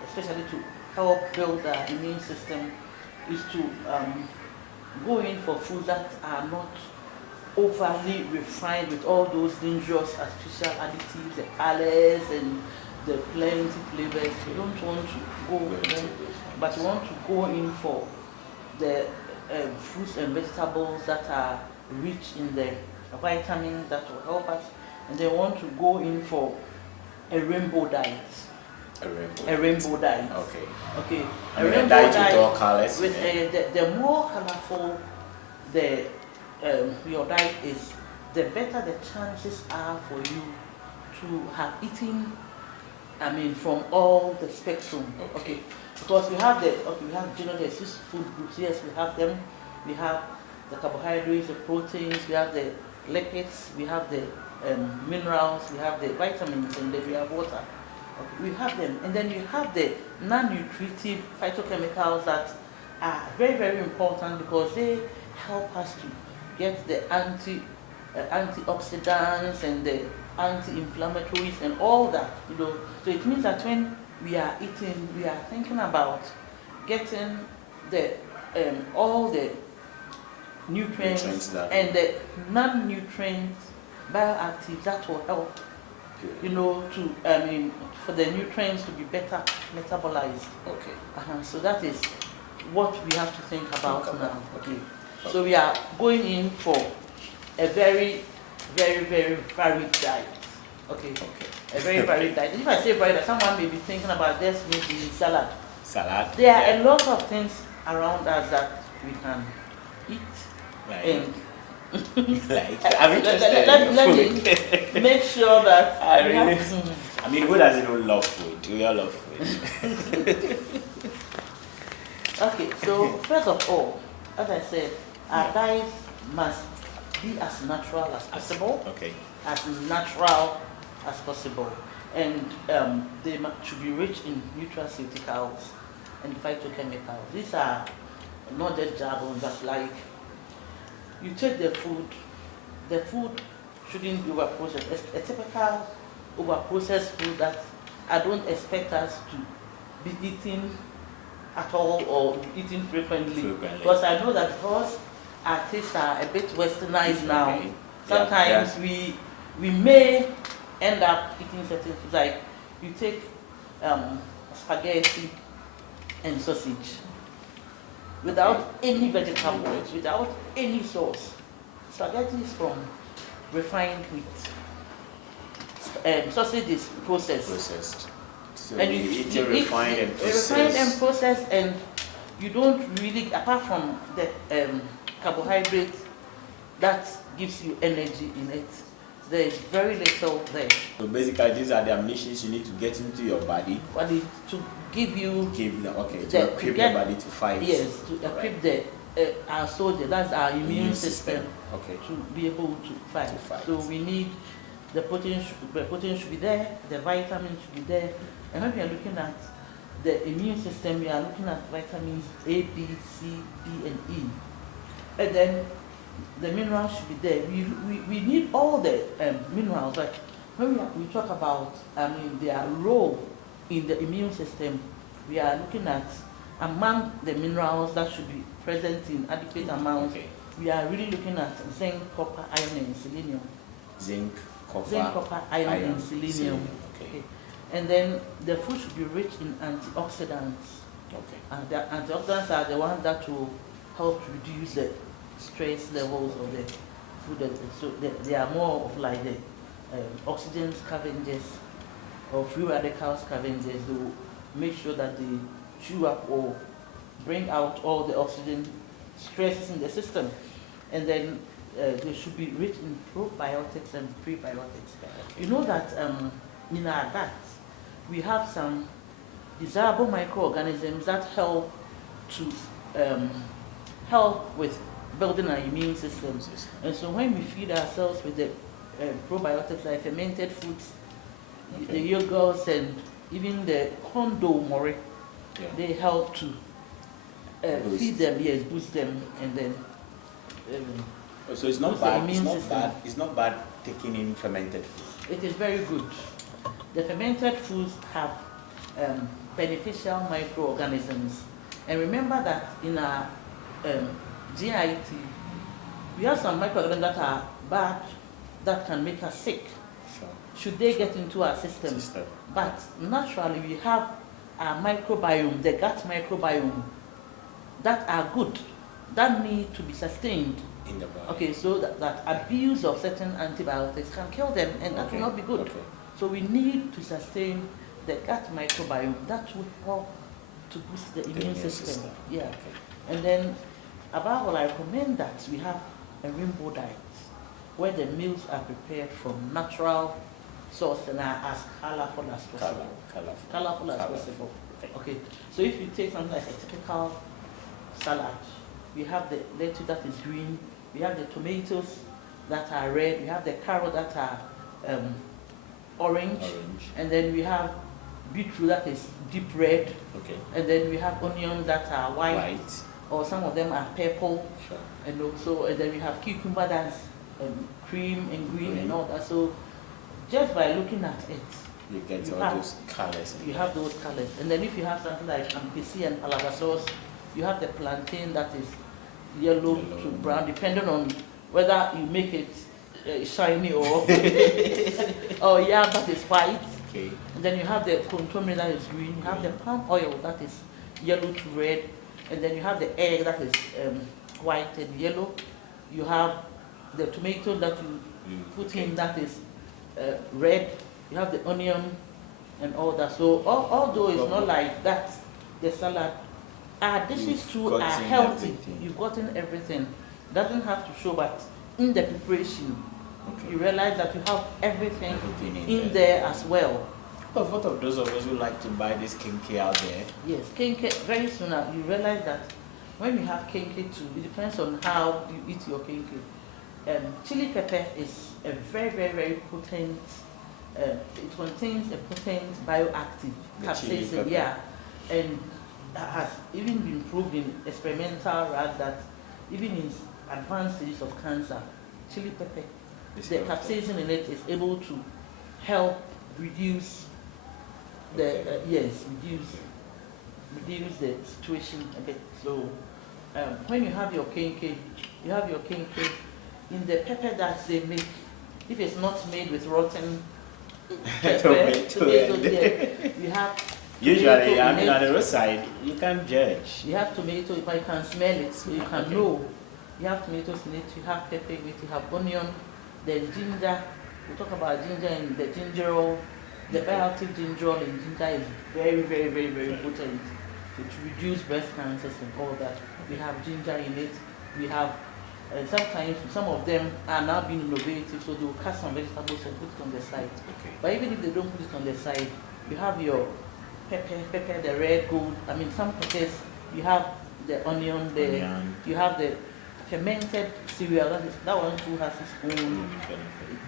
especially to help build our immune system is to go in for foods that are not overly refined with all those dangerous artificial additives, the colors and the plenty flavors. You don't want to go there, but you want to go in for the fruits and vegetables that are rich in the vitamins that will help us, and they want to go in for a rainbow diet. A rainbow diet. Okay. Okay. A rainbow diet with all colors. With the more colorful the your diet is, the better the chances are for you to have eaten. I mean, from all the spectrum. Okay. Because we have generally six food groups. Yes, we have them. We have the carbohydrates, the proteins. We have the lipids. We have the minerals. We have the vitamins, and then we have water. Okay. We have them, and then you have the non-nutritive phytochemicals that are very, very important because they help us to get the antioxidants and the anti-inflammatories and all that. So it means that when we are eating, we are thinking about getting the all the nutrients and the non-nutrient bioactives that will help. For the nutrients to be better metabolized. Okay. So that is what we have to think about now. Okay. So we are going in for a very, very, very varied diet. Okay. A very varied diet. If I say varied, someone may be thinking about this maybe salad. There are a lot of things around us that we can eat. Right. And let me make sure that I mean, who doesn't love food? We all love food. Okay, so first of all, as I said, our diet must be as natural as possible. Okay. As natural as possible. And they should be rich in nutraceuticals and phytochemicals. These are not just jargon, but like you take the food shouldn't be overprocessed. A typical overprocessed food that I don't expect us to be eating at all or eating frequently. Because I know that because our tastes are a bit westernized now, sometimes we may end up eating certain foods. Like you take spaghetti and sausage without any vegetables, without any sauce. Spaghetti is from refined wheat. Sausage is processed. So and you eat it refined and processed. Refined and processed, and you don't really, apart from the carbohydrate that gives you energy in it, there is very little there. So basically, these are the ammunitions you need to get into your body. To give you... to equip your body to fight. Yes, to equip our soldier, that's our immune system. Okay. To be able to fight. So we need the protein should be there, the vitamins should be there. And when we are looking at the immune system, we are looking at vitamins A, B, C, D, and E. And then the minerals should be there. We need all the minerals. Like when we talk about their role in the immune system, we are looking at among the minerals that should be present in adequate amounts. Okay. We are really looking at zinc, copper, iron, and selenium. Zinc, copper, iron, and selenium. Okay. And then the food should be rich in antioxidants. Okay. And the antioxidants are the ones that will help reduce the stress levels of the food. So they are more of like the oxygen scavengers or free radical scavengers. They will make sure that they chew up or bring out all the oxygen stresses in the system. And then they should be rich in probiotics and prebiotics. You know that in our gut, we have some desirable microorganisms that help with building our immune system. And so when we feed ourselves with the probiotics like fermented foods, the yogurts, and even the kondo more, they help to feed them, boost them, and then. So it's not bad. It's not bad taking in fermented food. It is very good. The fermented foods have beneficial microorganisms. And remember that in our GIT, we have some microorganisms that are bad, that can make us sick, Sure. should they get into our system. But naturally, we have our microbiome, the gut microbiome, that are good, that need to be sustained. In the body. Okay, so that abuse of certain antibiotics can kill them, and that will not be good. Okay. So we need to sustain the gut microbiome. That will help to boost the immune system. Yeah. Okay. And then, above all, I recommend that we have a rainbow diet, where the meals are prepared from natural source and are as colorful as possible. Colorful as possible. Okay. So if you take something like a typical salad, we have the lettuce that is green, we have the tomatoes that are red, we have the carrot that are orange, and then we have beetroot that is deep red, okay, and then we have onions that are white, or some of them are purple, sure, and also, and then we have cucumber that's cream and green and all that. So just by looking at it, you get all those colors. You have those colors, and then if you have something like ampisi and palava sauce, you have the plantain that is yellow to brown, depending on whether you make it shiny or or yam that is white. Okay. And then you have the contomere that is green. You have the palm oil that is yellow to red, and then you have the egg that is white and yellow. You have the tomato that you put in that is red. You have the onion and all that. So although it's not like that, the salad. Our dishes too are healthy. Everything. You've gotten everything. Doesn't have to show, but in the preparation, you realize that you have everything in there as well. But what of those of us who like to buy this kinky out there? Yes, kinky. Very soon you realize that when you have kinky too, it depends on how you eat your kinky. Chili pepper is a very, very, very potent. It contains a potent bioactive capsaicin. Yeah, and has even been proved in experimental rats that even in advanced stages of cancer, chili pepper, the capsaicin in it is able to help reduce the reduce the situation a bit. So when you have your kenke, in the pepper that they make. If it's not made with rotten pepper, you have. Usually, I mean, on the roadside, you can't judge. You have tomato, but you can smell it, so you can know. You have tomatoes in it, you have pepper in it, you have onion, then ginger. We talk about ginger and the gingerol. The bioactive gingerol in ginger is very, very, very, very potent to reduce breast cancers and all that. We have ginger in it. We have, sometimes some of them are now being innovative, so they will cut some vegetables and put it on the side. Okay. But even if they don't put it on the side, you have your pepper, the red, gold. I mean, some peppers, you have the onion, you have the fermented cereal. That one too has its own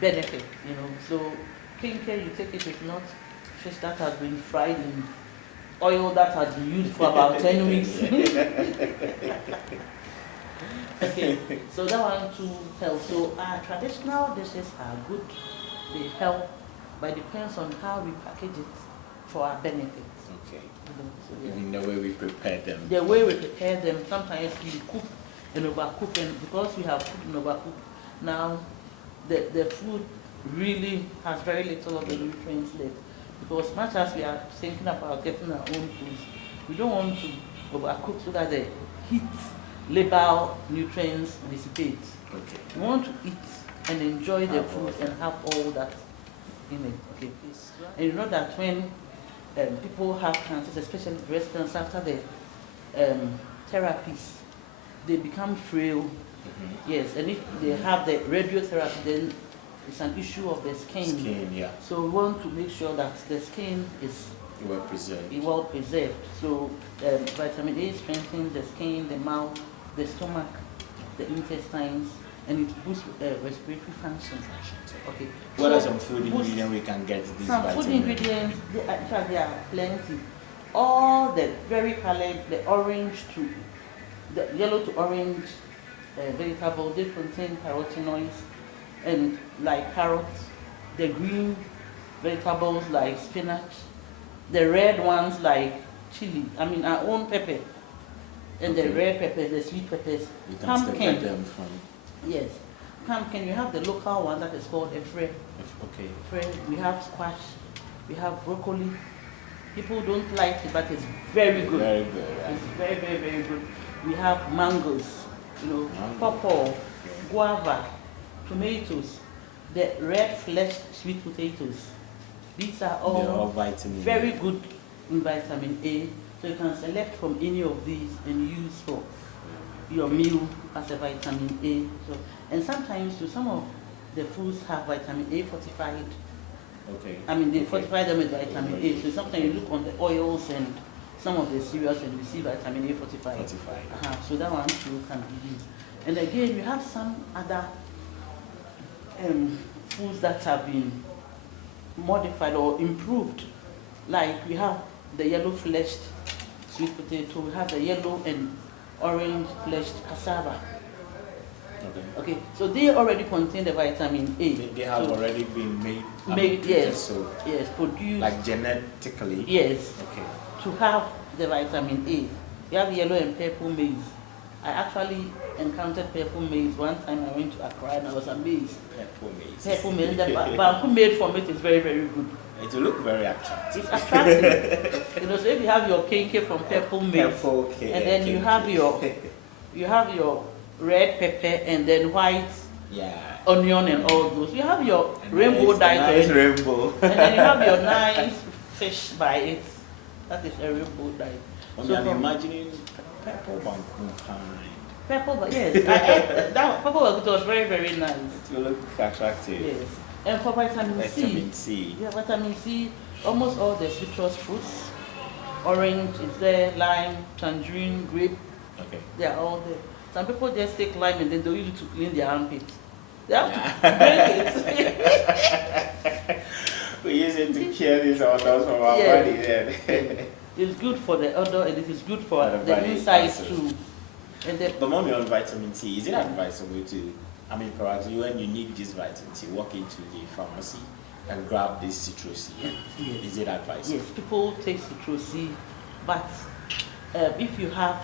benefit, you know. So, kinky, you take it with not fish that has been fried in oil that has been used for about 10 weeks. Okay, so that one too helps. So, our traditional dishes are good, they help, but it depends on how we package it for our benefit. Okay. Even the way we prepare them. The way we prepare them, sometimes we cook and overcook, and because we have cooked and overcooked, now the food really has very little of the nutrients left. Because much as we are thinking about getting our own foods, we don't want to overcook so that the heat label nutrients dissipate. Okay. We want to eat and enjoy the food and have all that in it. Okay. And you know that when people have cancers, especially breast cancer, after the therapies, they become frail. Mm-hmm. Yes, and if they have the radiotherapy, then it's an issue of the skin. Yeah. So we want to make sure that the skin is well preserved. So vitamin A strengthens the skin, the mouth, the stomach, the intestines, and it boosts respiratory function. Okay. What are some food ingredients we can get these vitamins? Some food ingredients, there are plenty. All the very colored, the orange to the yellow to orange vegetables, they contain carotenoids, and like carrots, the green vegetables like spinach, the red ones like chili, I mean our own pepper, and the red peppers, the sweet peppers. You can still get them from. Yes. Pumpkin, you have the local one that is called a fre. Okay. Fre. We have squash, we have broccoli. People don't like it, but it's very good. Very good, right? It's very, very, very good. We have mangoes, you know, pawpaw, guava, tomatoes, the red fleshed sweet potatoes. These are all vitamin very good in vitamin A. So you can select from any of these and use for your meal as a vitamin A. So, and sometimes to some of the foods have vitamin A fortified. Okay. I mean, they fortify them with vitamin A. So sometimes you look on the oils and some of the cereals and you see vitamin A fortified. So that one too can be used. And again, you have some other foods that have been modified or improved. Like we have the yellow fleshed sweet potato, we have the yellow and orange fleshed cassava. Okay, so they already contain the vitamin A. They have already been made, yes, so yes, produced. Like genetically? Yes. Okay. To have the vitamin A. You have yellow and purple maize. I actually encountered purple maize one time. I went to Accra and I was amazed. Purple maize. Purple maize. The bamboo made from it is very, very good. It will look very attractive. It's attractive. You know, so if you have your kenke from purple maize, and then you have your red pepper and then white onion and all those. You have your rainbow dye. Nice rainbow. And then you have your nice fish by it. That is a rainbow dye. So I'm imagining purple bamboo kind. Purple, but yes, that purple was very, very nice. It will look attractive. Yes. And for vitamin C. Yeah, vitamin C, almost all the citrus fruits. Orange is there, lime, tangerine, grape. Okay. They are all there. Some people just take lime and then they'll use it to clean their armpits. They have to break it. We use it to clear these odors from our body then. It's good for the odor and it is good for the insides too. And but mommy, on vitamin C, is it advisable to, I mean, perhaps when you need this vitamin C, walk into the pharmacy and grab this citrus C? Yes. Is it advisable? Yes, people take citrus C, but if you have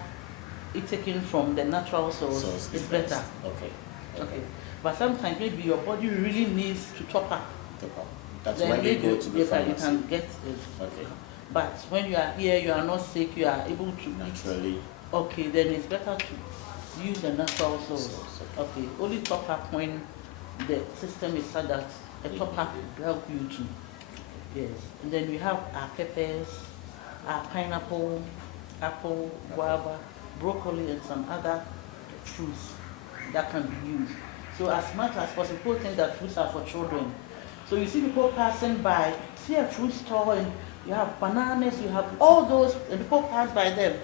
it taken from the natural source, it's better. Okay. But sometimes maybe your body really needs to top up. That's when you go to the pharmacy. You can get it. Okay. But when you are here, you are not sick, you are able to naturally. Okay, then it's better to use the natural source. Okay, only top up when the system is such that a top up will help you to. Yes. And then we have our peppers, our pineapple, apple, guava, broccoli, and some other fruits that can be used. So as much as possible, people think that fruits are for children. So you see people passing by, see a fruit store and you have bananas, you have all those, and people pass by them.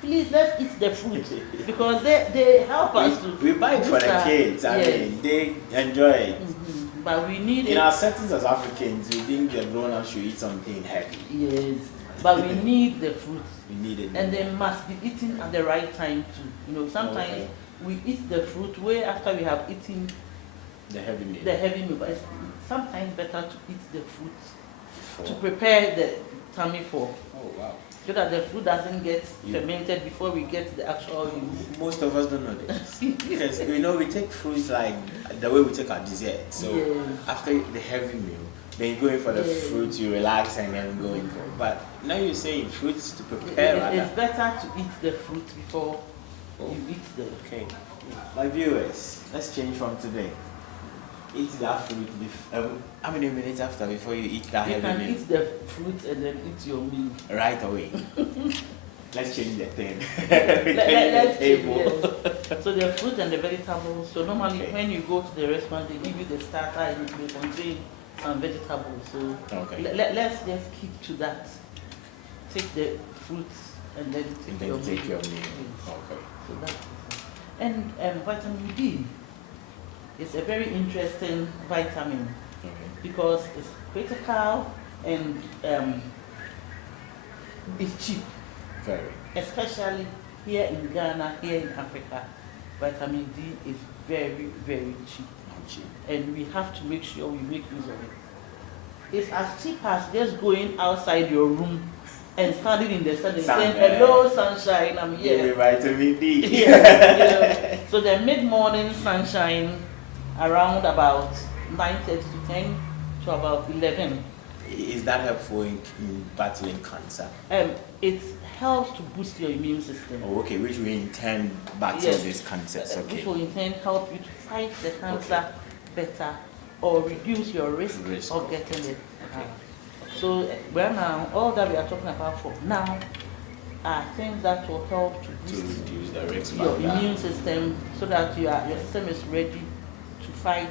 Please, let's eat the fruit because they help us to. We buy it for the kids. I mean, they enjoy it. Mm-hmm. But we need in our settings as Africans, we think the grown-ups should eat something heavy. Yes, but we need the fruit. We need it. And they must be eaten at the right time too. You know, sometimes we eat the fruit way after we have eaten the heavy meal. But it's sometimes better to eat the fruit to prepare the tummy for. Oh wow. So that the food doesn't get fermented before we get the actual use. Most of us don't know this. Because we take fruits like the way we take our dessert. So after the heavy meal, then you go in for the fruit, you relax and then go in for it. But now you're saying fruits to prepare. It's better to eat the fruit before you eat the. Okay. My viewers, let's change from today. Eat that fruit how many minutes after before you eat that heavy meal? You can eat the fruit and then eat your meal. Right away. Let's change the thing. Let's change, So the fruit and the vegetables. So normally when you go to the restaurant, they give you the starter and it will contain some vegetables. So let's just keep to that. Take the fruits and then take your meal. Okay. So that's and vitamin D. It's a very interesting vitamin because it's critical and it's cheap. Very. Especially here in Ghana, here in Africa, vitamin D is very, very cheap. And we have to make sure we make use of it. It's as cheap as just going outside your room and standing in the sun and Sun, saying, hello, sunshine, I'm Give me here. vitamin D. Yeah. So the mid-morning sunshine around about 9:30 to 10 to about 11. Is that helpful in battling cancer? It helps to boost your immune system. Oh, okay, which will in turn battle these cancers, okay. Which will in turn help you to fight the cancer better or reduce your risk of getting it. Okay. So well now, all that we are talking about for now are things that will help to boost reduce the risk your immune system so that your system is ready to fight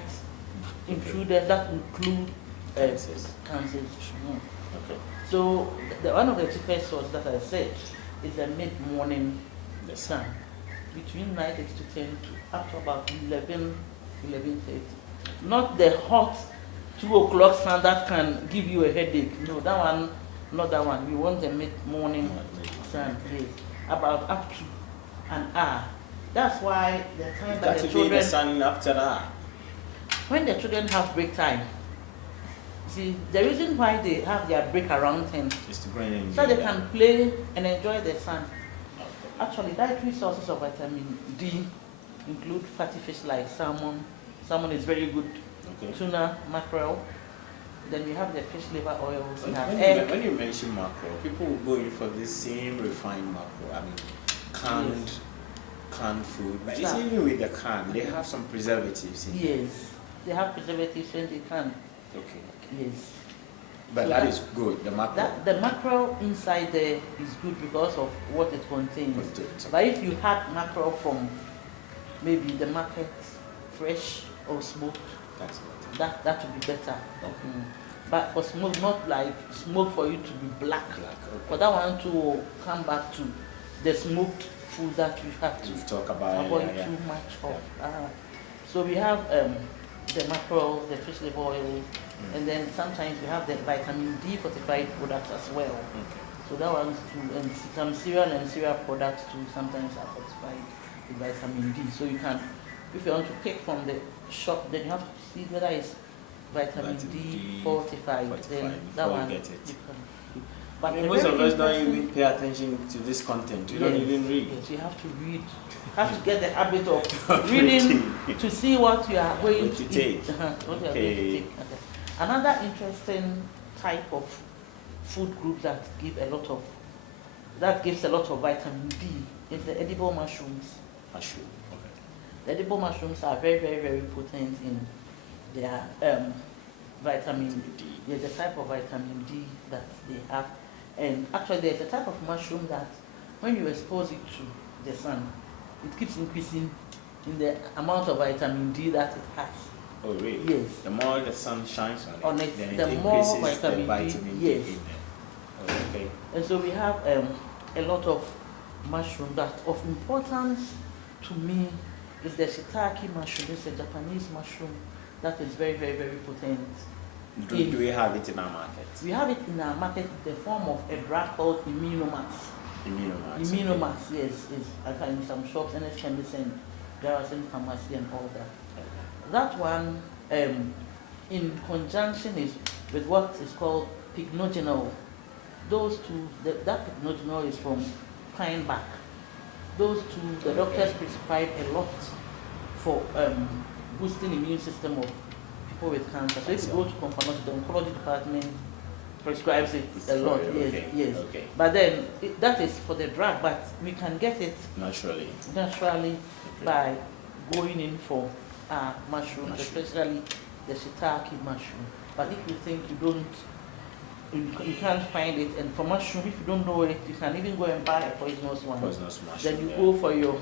intruders that include cancers. Okay. So one of the cheapest sources that I said is the mid-morning sun, between 9:30 to 10 to up to about 11:30. Not the hot 2 o'clock sun that can give you a headache. No, that one, not that one. We want the mid-morning sun, yes, about up to an hour. That's why the time that the children, the sun up to an hour. When the children have break time, see, the reason why they have their break around 10 is to bring in so they can play and enjoy the sun. Actually, dietary sources of vitamin D include fatty fish like salmon. Salmon is very good. Okay. Tuna, mackerel. Then we have the fish liver oils. When you mention mackerel, people will go in for this same refined mackerel. I mean, canned food. But it's even with the can, they have some preservatives in it. Yes, they have preservatives in the can. Okay. Yes. But so that is good, the mackerel. The mackerel inside there is good because of what it contains. But if you had mackerel from maybe the market, fresh or smoked, that would be better. Okay. But for smoke, not like smoke for you to be black. Okay. For that one to come back to the smoked food that you have to talk about avoid too much of. So we have the mackerel, the fish liver oil, and then sometimes we have the vitamin D fortified products as well. Okay. So that one's too, and some cereal and cereal products too sometimes are fortified with vitamin D. So you can, if you want to pick from the shop, then you have to see whether it's vitamin D fortified. Then that one get it. You can. But most of us don't even pay attention to this content. We don't even read. Yes, you have to read. You have to get the habit of reading to see what you are going to take. What you are going to take. Okay. Another interesting type of food group that gives a lot of vitamin D is the edible mushrooms. Mushroom. Okay. The edible mushrooms are very, very, very potent in their vitamin D. There's a type of vitamin D that they have. And actually there's a type of mushroom that when you expose it to the sun, it keeps increasing in the amount of vitamin D that it has. Oh really? Yes. The more the sun shines on it, then the it more increases the vitamin D yes. in there. Oh, okay. And so we have a lot of mushroom that of importance to me is the shiitake mushroom. It's a Japanese mushroom that is very, very, very potent. Do we have it in our market? We have it in our market in the form of a drug called Immunomax. Immunomax, yes. I find in some shops, NS Chemist and Garrison Pharmacy and all that. Okay. That one, in conjunction is with what is called pycnogenol. Those two, that pycnogenol is from pine bark. Those two, the doctors prescribe a lot for boosting immune system of people with cancer. So if you go to Confirmation, the oncology department prescribes it a lot. Yes, okay. yes. Okay. But then that is for the drug, but we can get it naturally by going in for mushrooms, especially the shiitake mushroom. But if you think you can't find it, and for mushroom, if you don't know it, you can even go and buy a poisonous one. Then you go for your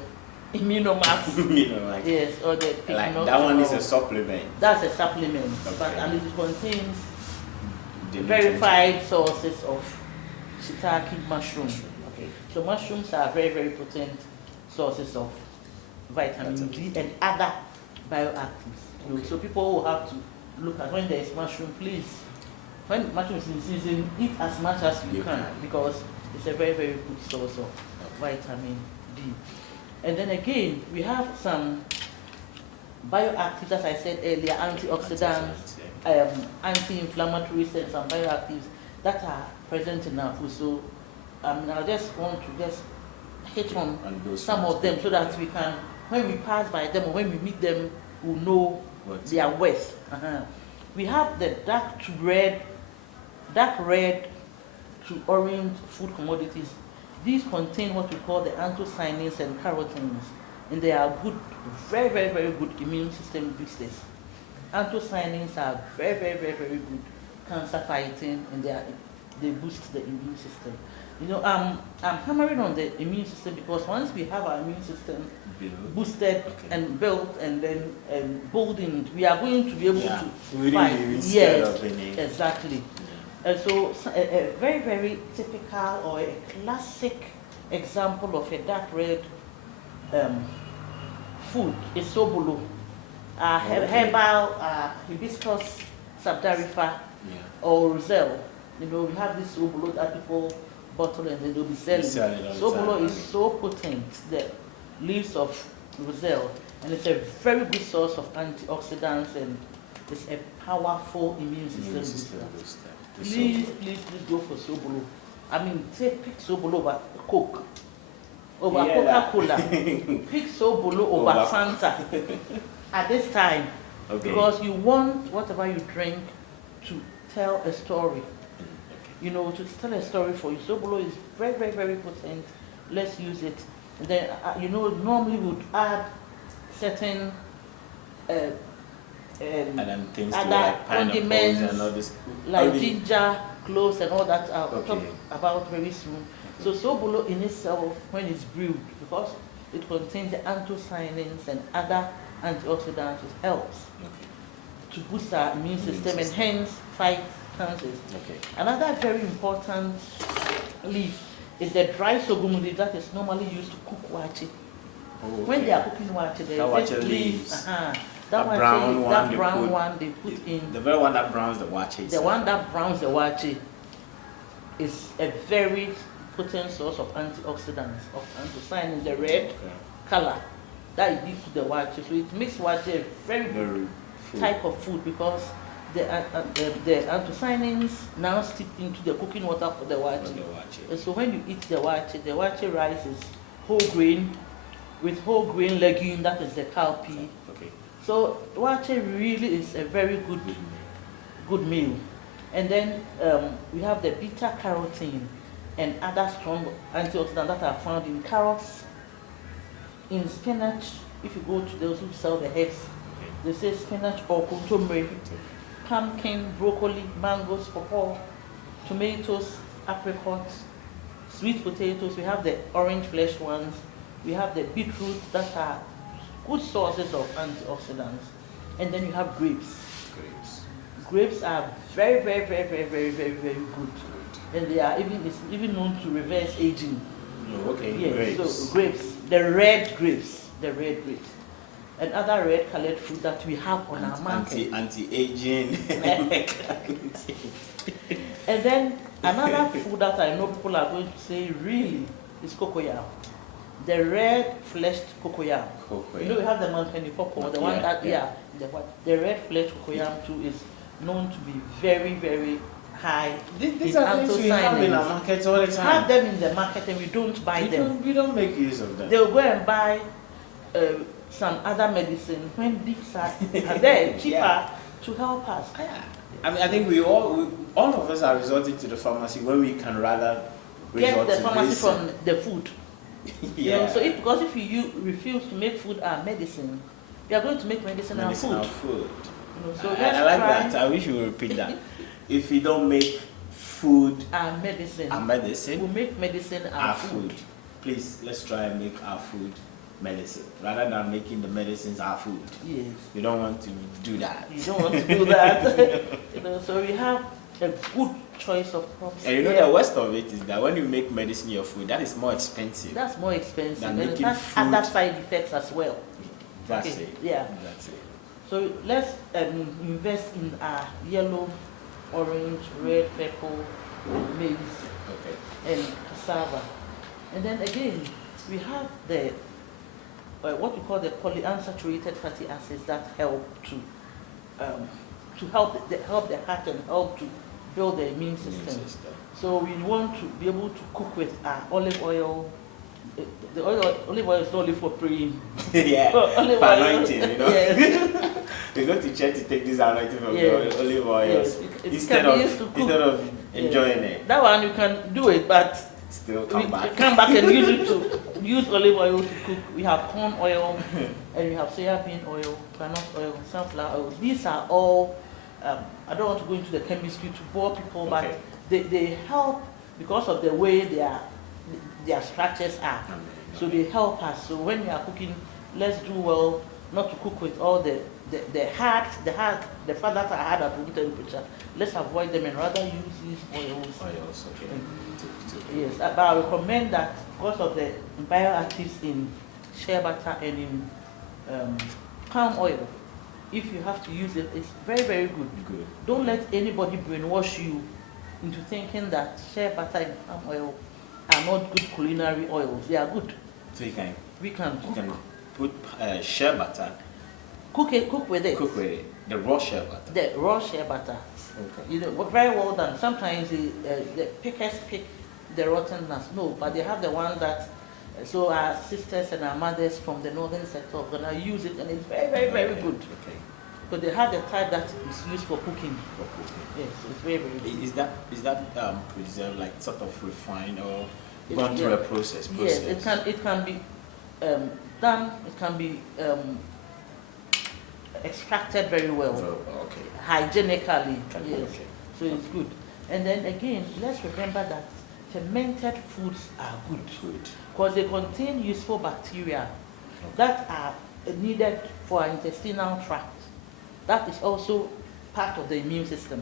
Immunomax. Yes, or the like that one is a supplement. That's a supplement, and it contains verified sources of shiitake mushroom. Okay, so mushrooms are very, very potent sources of vitamin D and other bioactives. Okay. So people will have to look at when there is mushroom, please. When mushroom is in season, eat as much as you can because it's a very, very good source of vitamin D. And then again, we have some bioactives, as I said earlier, antioxidants, anti-inflammatories and some bioactives that are present in our food. So I just want to just hit on some of them so that we can, when we pass by them or when we meet them, we know their worth. We have the dark red to orange food commodities. These contain what we call the anthocyanins and carotenes, and they are good, very, very, very good immune system boosters. Anthocyanins are very, very, very, very good cancer fighting, and they boost the immune system. You know, I'm hammering on the immune system because once we have our immune system boosted and built and then boldened, we are going to be able to fight. Yes, exactly. And so a very, very typical or a classic example of a dark red food is sobolo, herbal hibiscus subdarifa or roselle. You know, we have this sobolo that people bottle and then they'll be selling. Sobolo is so potent, the leaves of roselle, and it's a very good source of antioxidants and it's a powerful immune system booster. Please go for sobolo. I mean, pick sobolo over Coke, over Coca-Cola. Pick sobolo over Fanta at this time, because you want whatever you drink to tell a story. You know, to tell a story for you. Sobolo is very, very, very potent. Let's use it. And then, you know, normally we would add certain and then things other like condiments, and all this, like ginger, cloves, and all that. I'll talk about very soon. So sobolo in itself, when it's brewed, because it contains the anthocyanins and other antioxidants, it helps to boost our immune system and hence fight cancers. Another very important leaf is the dry sorghum leaf that is normally used to cook waakye. When they are cooking waakye, there is this leaf. That brown one they put in. The very one that browns the waakye. The one that browns the waakye is a very potent source of antioxidants, of anthocyanins, the red color that is deep to the waakye. So it makes waakye a very good type of food because the anthocyanins now steep into the cooking water for the waakye. And so when you eat the waakye rice is whole grain with whole grain legume, that is the cowpea. So waakye really is a very good meal. And then we have the beta carotene and other strong antioxidants that are found in carrots, in spinach. If you go to those who sell the herbs, they say spinach or kontomire, pumpkin, broccoli, mangoes, pawpaw, tomatoes, apricots, sweet potatoes. We have the orange fleshed ones. We have the beetroot that are good sources of antioxidants. And then you have grapes. Grapes are very, very, very, very, very, very, very good. And they are even known to reverse aging. Yes, grapes. So grapes, the red grapes. And other red colored fruit that we have on our market. Anti-aging. And then another food that I know people are going to say really is cocoyam. The red fleshed cocoyam. You know we have the mountain cocoa, the one that the red fleshed cocoyam too is known to be very, very high. These are things we have in our market all the time. We have them in the market and we don't buy them. We don't make use of them. They'll go and buy some other medicine when these are there cheaper to help us. I mean, I think we all of us are resorting to the pharmacy when we can rather resort get the pharmacy this. from the food. You know, so because if you refuse to make food our medicine, we are going to make medicine our food. You know, so I like that. I wish you would repeat that. If you don't make food our medicine, we'll make medicine our food. Please, let's try and make our food medicine rather than making the medicines our food. Yes. You don't want to do that. You don't want to do that. You know, so we have a good choice of crops. And you know the worst of it is that when you make medicine your food, that is more expensive. That's more expensive. Than and making it has food. other side effects as well. That's it. Yeah. That's it. So let's invest in our yellow, orange, red, purple, maize, and cassava. And then again, we have the what we call the polyunsaturated fatty acids that help to help the heart and help to build the immune system. So we want to be able to cook with olive oil. The olive oil is not only for praying. Yeah, for anointing, you know. Yes. You go to church to take this anointing from Yes. olive oil Yes. instead of enjoying it. That one you can do it, but still come back. Come back and use olive oil to cook. We have corn oil and we have soya bean oil, granite oil, sunflower oil. These are all. I don't want to go into the chemistry to bore people, but they help because of the way their structures are. So they help us. So when we are cooking, let's do well not to cook with all the fat that are hard at room temperature. Let's avoid them and rather use these oils. Okay. Yes, but I recommend that because of the bioactives in shea butter and in palm oil. If you have to use it, it's very, very good. Don't let anybody brainwash you into thinking that shea butter and palm oil are not good culinary oils. They are good. So we can put shea butter. Cook with it. Cook with it. The raw shea butter. The raw shea butter. Okay. You know, very well done. Sometimes the pickers pick the rotten nuts. No, but they have the one that. So our sisters and our mothers from the northern sector are gonna use it, and it's very, very, very good. Okay. But they have the type that is used for cooking. Yes, it's very, very good. Is that preserved, like sort of refined or gone through a process? Yes, it can be done. It can be extracted very well. Okay. Hygienically. Yes. Okay. So it's good. And then again, let's remember that fermented foods are good because they contain useful bacteria that are needed for our intestinal tract. That is also part of the immune system.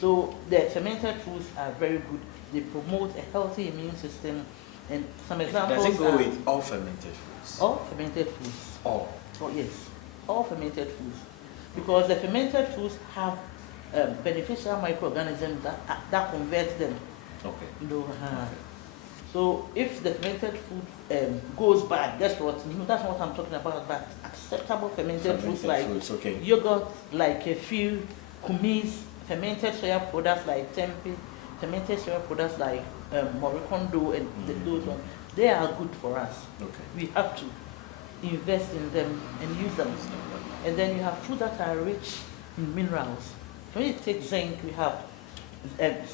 So the fermented foods are very good. They promote a healthy immune system. And some examples. Does it go with all fermented foods? All fermented foods. All? Oh, yes. All fermented foods. Because the fermented foods have beneficial microorganisms that convert them. Okay. You know, So if the fermented food goes bad, that's what I'm talking about. But acceptable fermented foods like yogurt, like a few kumis, fermented soya products like tempeh, fermented soya products like moricondo and those ones, they are good for us. Okay. We have to invest in them and use them. And then you have food that are rich in minerals. When you take zinc, we have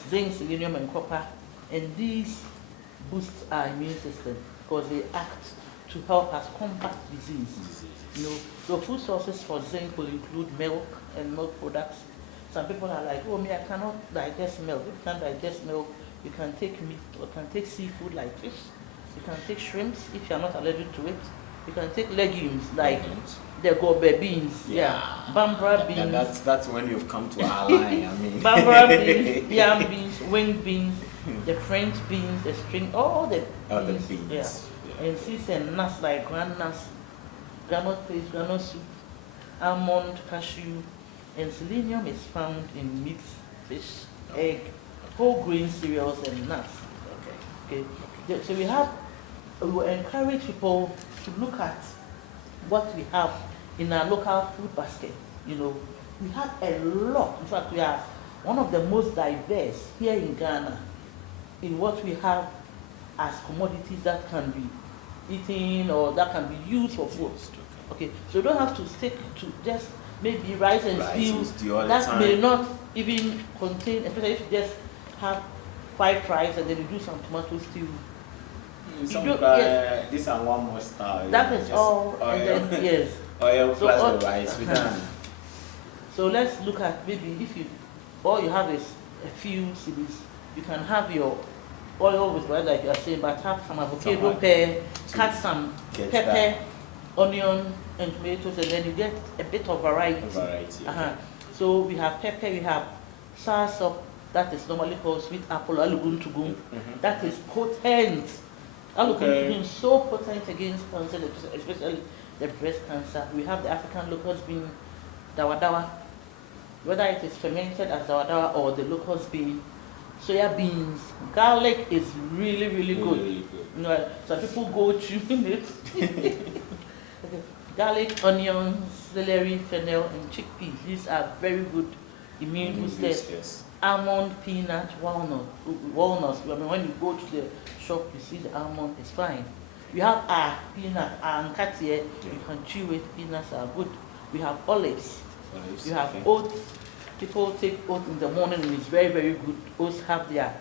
zinc, selenium, and copper, and these boost our immune system because they act to help us combat disease. You know, so food sources for zinc will include milk and milk products. Some people are like, oh, me, I cannot digest milk. If you can't digest milk, you can take meat or you can take seafood like fish. You can take shrimps if you are not allergic to it. You can take legumes like the gobe beans, bambara beans. That's when you've come to our line. I mean, bambara beans, yam beans, winged beans, the French beans, the string, all the beans. Yeah. And seeds and nuts like groundnuts, granite paste, granite soup, almond, cashew, and selenium is found in meat, fish, egg, whole grain cereals, and nuts. Okay. So we will encourage people to look at what we have in our local food basket. You know, we have a lot. In fact, we are one of the most diverse here in Ghana in what we have as commodities that can be eaten or that can be used for food. Okay, so you don't have to stick to just maybe rice and stew that may not even contain, especially if you just have 5 rice and then you do some tomato stew. This and one more star. That is all. Oil. And then, yes. Oil plus the rice. We're done. So let's look at maybe if all you have is a few CDs, you can have your oil with rice like you are saying, but have some avocado pear, cut some pepper, onion, and tomatoes, and then you get a bit of variety. So we have pepper, we have soursop, that is normally called sweet apple, aluguntugun. That is potent. Aluguntugun is so potent against cancer, especially the breast cancer. We have the African locust bean, dawadawa, whether it is fermented as dawadawa or the locust bean, soya beans. Garlic is really, really good. You know, some people go chewing it. Okay. Garlic, onions, celery, fennel, and chickpeas. These are very good immune boosters. Yes. Almond, peanut, walnuts. I mean, when you go to the shop, you see the almond, it's fine. We have peanut, here. You can chew it. Peanuts are good. We have olives. You have oats. People take oats in the morning, and it's very, very good. Oats have their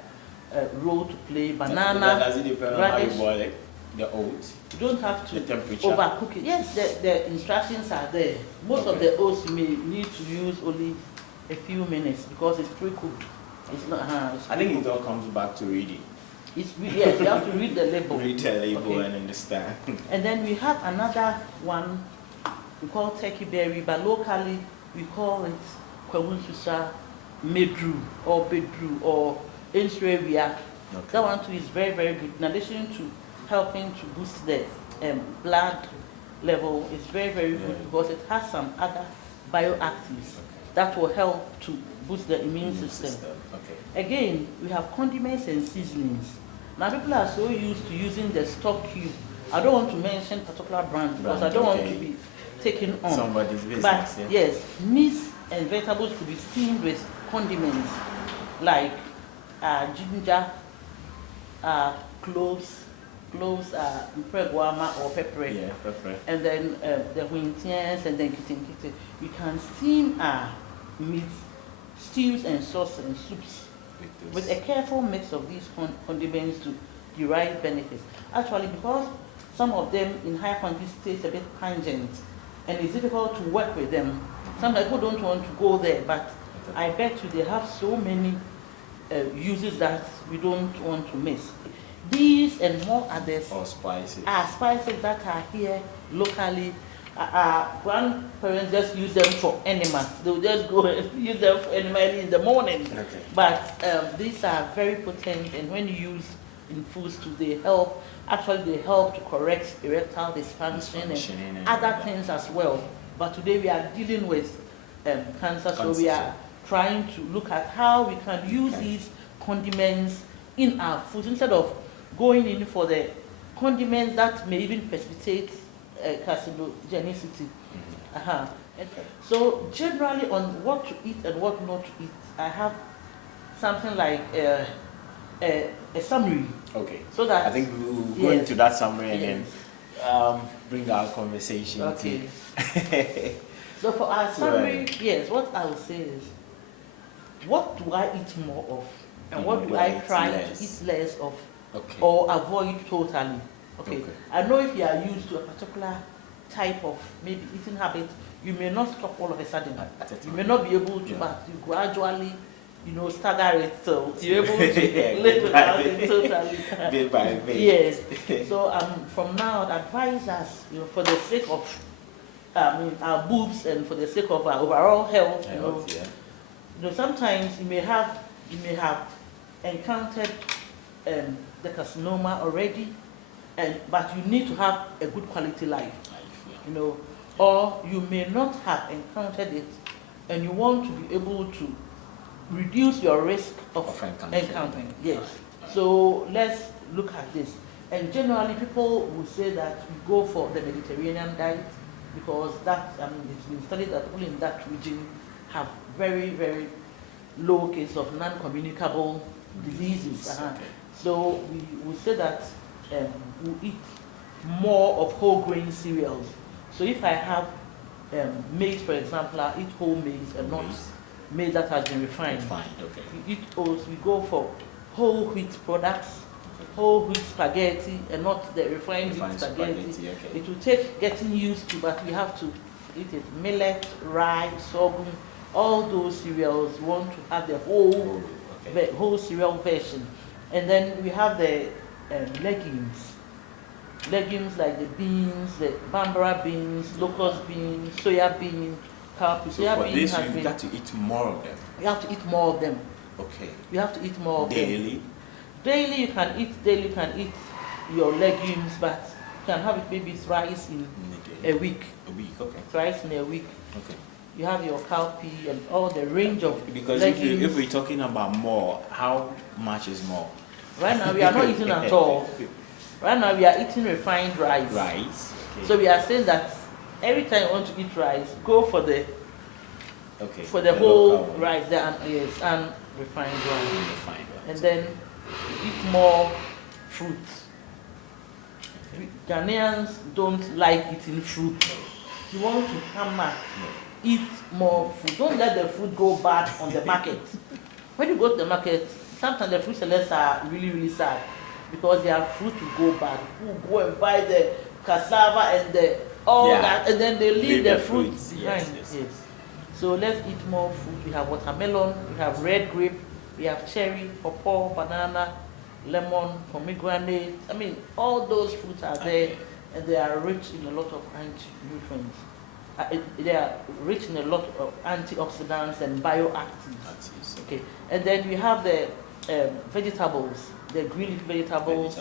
role to play. Banana, does it depend on how you boil it? The oats? You don't have to the temperature. overcook it. Yes, the instructions are there. Most of the oats you may need to use only a few minutes because it's pre-cooked. It's not. I think it all comes back to reading. Yes, you have to read the label. Read the label and understand. And then we have another one we call turkey berry, but locally we call it kwawunsusa medru or bedru or insrevia. That one too is very, very good. In addition to helping to boost the blood level, it's very, very good because it has some other bioactives that will help to boost the immune system. Again, we have condiments and seasonings. Now people are so used to using the stock cube. I don't want to mention particular brand because I don't want to be taken on. Somebody's business. But yes, meats and vegetables could be steamed with condiments like ginger, cloves, guama or pepper. Yeah, pepper. And then the wintians and then kitten. You can steam meat, stews and sauce and soups with a careful mix of these condiments to derive benefits. Actually, because some of them in high quantities taste a bit pungent and it's difficult to work with them. Some people don't want to go there, but I bet you they have so many uses that we don't want to miss. These and more others are spices that are here locally. Grandparents just use them for animals. They'll just go and use them for animals in the morning. But these are very potent, and when used in foods too, they help. Actually, they help to correct erectile dysfunction and other things as well. But today we are dealing with cancer, so we are trying to look at how we can use these condiments in our food instead of going in for the condiments that may even precipitate carcinogenicity. So generally on what to eat and what not to eat, I have something like a summary. Okay. So that I think we will go into that summary and then bring our conversation. Okay. So for our summary, what I will say is, what do I eat more of, and what do I try to eat less of, or avoid totally? Okay. I know if you are used to a particular type of maybe eating habit, you may not stop all of a sudden. You may not be able to, but you gradually, stagger it so you're able to live without it totally. Bit by bit. Yes. So from now, I'd advise us, for the sake of our boobs and for the sake of our overall health, sometimes you may have encountered the carcinoma already, but you need to have a good quality life, or you may not have encountered it, and you want to be able to reduce your risk of encountering. Yes. So let's look at this. And generally, people will say that we go for the Mediterranean diet because it's been studied that people in that region have very, very low case of non-communicable diseases. So we will say that we eat more of whole grain cereals. So if I have maize, for example, I eat whole maize and not maize that has been refined. We eat oats, we go for whole wheat products, whole wheat spaghetti, and not the refined wheat spaghetti. It will take getting used to, but we have to eat it. Millet, rye, sorghum, all those cereals, we want to have the whole cereal version. And then we have the legumes. Legumes like the beans, the bambara beans, locust beans, soya beans, cowpea. So for this, you've got to eat more of them. You have to eat more of them. Okay. You have to eat more of them. Daily? Daily you can eat your legumes, but you can have it maybe thrice in a week. A week, okay. Thrice in a week. Okay. You have your cowpea and all the range of because legumes. if we're talking about more, how much is more? Right now we are not eating at all. Right now we are eating refined rice. Rice. Okay. So we are saying that every time you want to eat rice, go for the whole local one. rice, and refined one. Refined one. And then eat more fruit. Ghanaians don't like eating fruit. You want to hammer, eat more food. Don't let the food go bad on the market. When you go to the market, sometimes the fruit sellers are really, really sad because their fruit will go bad. People go and buy the cassava and that, and then they leave the fruit behind. Yes. So let's eat more fruit. We have watermelon, we have red grape, we have cherry, pawpaw, banana, lemon, pomegranate. I mean, all those fruits are there, and they are rich in a lot of anti-nutrients. They are rich in a lot of antioxidants and bioactives. Okay, and then we have the vegetables, the green leaf vegetables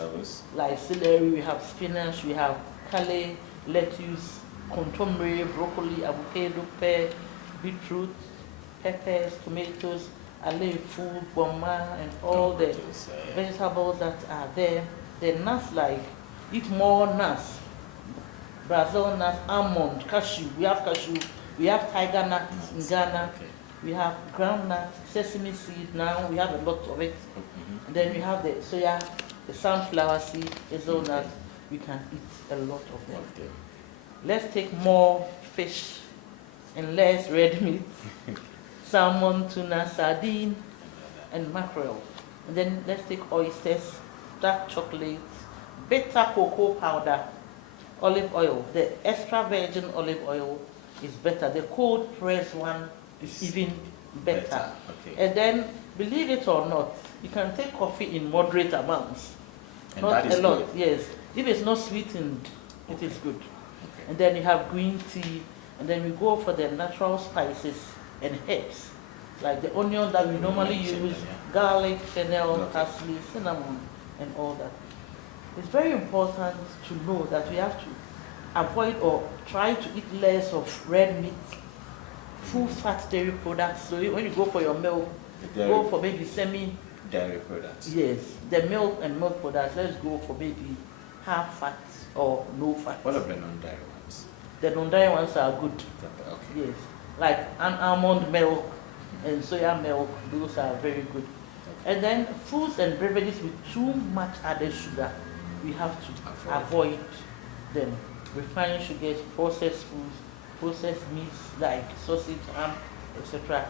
like celery. We have spinach. We have kale, lettuce, contomere, broccoli, avocado, pear, beetroot, peppers, tomatoes, alefu, boma, and all the vegetables that are there. The nuts, like eat more nuts. Brazil nuts, almond, cashew. We have cashew. We have tiger nuts in Ghana. Okay. We have groundnut, sesame seed. Now we have a lot of it. And then we have the soya, the sunflower seed, hazelnut. We can eat a lot of them. Okay. Let's take more fish and less red meat. Salmon, tuna, sardine, and mackerel. And then let's take oysters, dark chocolate, bitter cocoa powder, olive oil. The extra virgin olive oil is better. The cold pressed one is even better. Okay. And then, believe it or not, you can take coffee in moderate amounts. And not that is a lot, good. yes. If it's not sweetened, it is good. Okay. And then you have green tea, and then we go for the natural spices and herbs, like the onion that we normally use, garlic, fennel, parsley, cinnamon, and all that. It's very important to know that we have to avoid or try to eat less of red meat, full fat dairy products. So when you go for your milk, go for maybe dairy products. Yes, the milk and milk products, let's go for maybe half fat or no fat. What of the non-dairy ones? The non-dairy ones are good. Okay. Yes, like an almond milk and soya milk, those are very good. Okay. And then foods and beverages with too much added sugar, we have to avoid them. Refined sugars, processed foods, processed meats like sausage, ham, etc.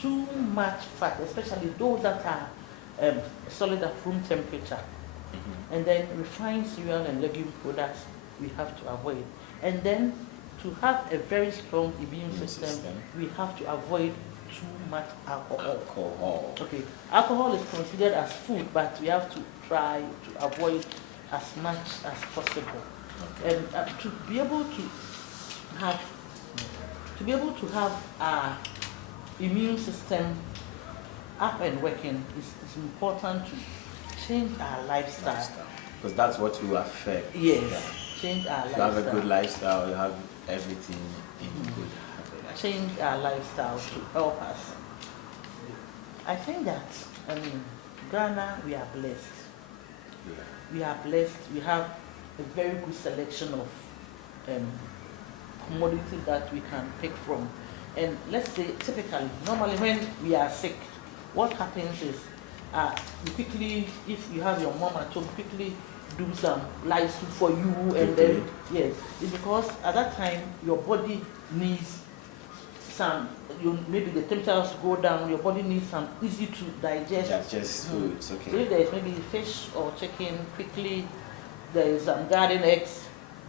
Too much fat, especially those that are solid at room temperature. And then refined cereal and legume products we have to avoid. And then to have a very strong immune system, we have to avoid too much alcohol. Okay, alcohol is considered as food, but we have to try to avoid as much as possible. Okay. And to be able to have our immune system up and working, it's important to change our lifestyle. Because that's what will affect. Yes, change our lifestyle. You have a good lifestyle, you have everything in good. Change our lifestyle to help us. I think that, Ghana, we are blessed. Yeah. We are blessed. We have a very good selection of commodities that we can pick from. And let's say, typically, normally when we are sick, what happens is, you quickly, if you have your mom at home, quickly do some light soup for you, and then, yes, it's because at that time, your body needs some, maybe the temperatures go down, your body needs some easy to digest foods, okay. So if there is maybe fish or chicken, quickly, there is some garden eggs,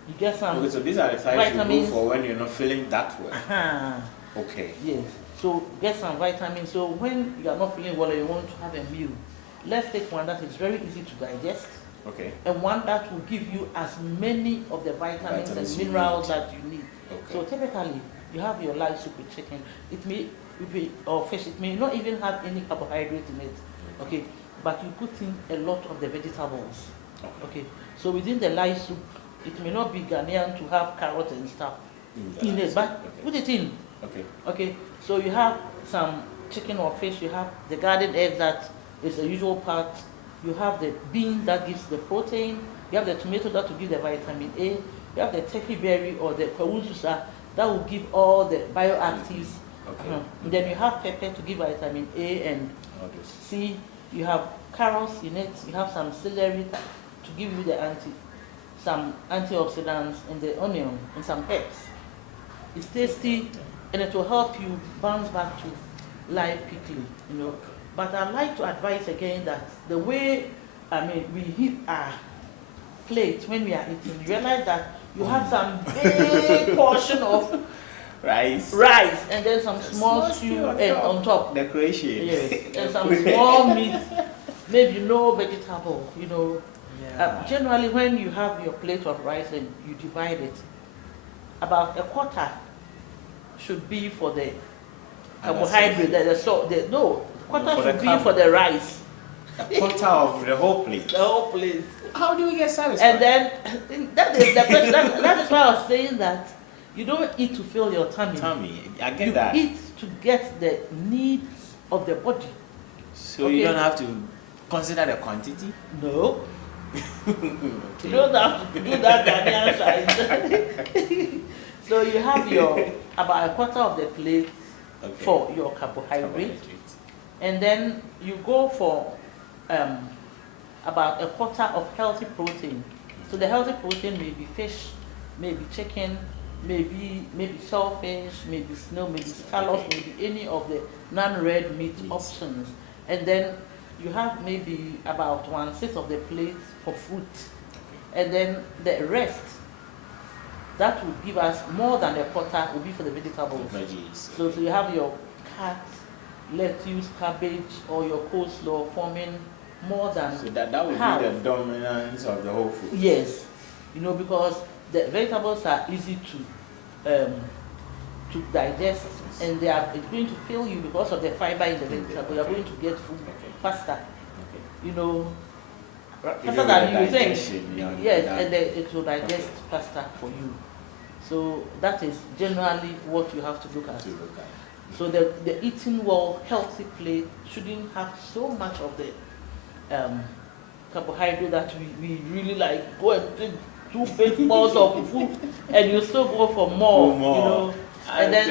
you get some okay, so these are the types you go for when you're not feeling that well. Okay. Yes. So get some vitamins. So when you are not feeling well and you want to have a meal, let's take one that is very easy to digest. Okay. And one that will give you as many of the vitamins and minerals that you need. Okay. So typically, you have your light soup with chicken. It may be, or fish. It may not even have any carbohydrate in it. Okay. But you put in a lot of the vegetables. Okay. So within the light soup, it may not be Ghanaian to have carrot and stuff in it, but put it in. Okay. Okay. So you have some chicken or fish. You have the garden egg that is the usual part. You have the bean that gives the protein, You have the tomato that will give the vitamin A. You have the turkey berry or the kawususa that will give all the bioactives. Okay. And then you have pepper to give vitamin A and C. You have carrots in it. You have some celery to give you the some antioxidants, and the onion and some herbs. It's tasty, and it will help you bounce back to life quickly, you know. But I'd like to advise again that the way, we heat our plate when we are eating, you realize that you have some big portion of rice, and then some small stew and on top. Decoration. Yes, and some small meat, maybe no vegetable, you know. Yeah. Generally, when you have your plate of rice and you divide it, about a quarter should be for the carbohydrate. Quarter should be for the rice. A quarter of the whole plate. The whole plate. How do we get satisfied? And then that is the question. That is why I was saying that you don't eat to fill your tummy. I get that. You eat to get the needs of the body. So you don't have to consider the quantity? No. You don't have to do that Ghanaian side. So you have about a quarter of the plate for your carbohydrate. And then you go for about a quarter of healthy protein. So the healthy protein may be fish, maybe chicken, maybe shellfish, maybe snail, maybe scallops, maybe any of the non-red meat options. And then you have maybe about 1/6 of the plate for fruit. And then the rest, that would give us more than a quarter, will be for the vegetables. Veggies. So you have your carrot, lettuce, cabbage, or your coleslaw forming more than So that would half. be the dominance of the whole food. Yes, you know, because the vegetables are easy to digest, and it's going to fill you because of the fiber in the vegetable. You are going to get food faster. You know, faster than you think. Yes, and then it will digest faster for you. So that is generally what you have to look at. So the eating well, healthy plate shouldn't have so much of the carbohydrate that we really like. Go and take 2 big balls of food, and you still go for more. You know, and then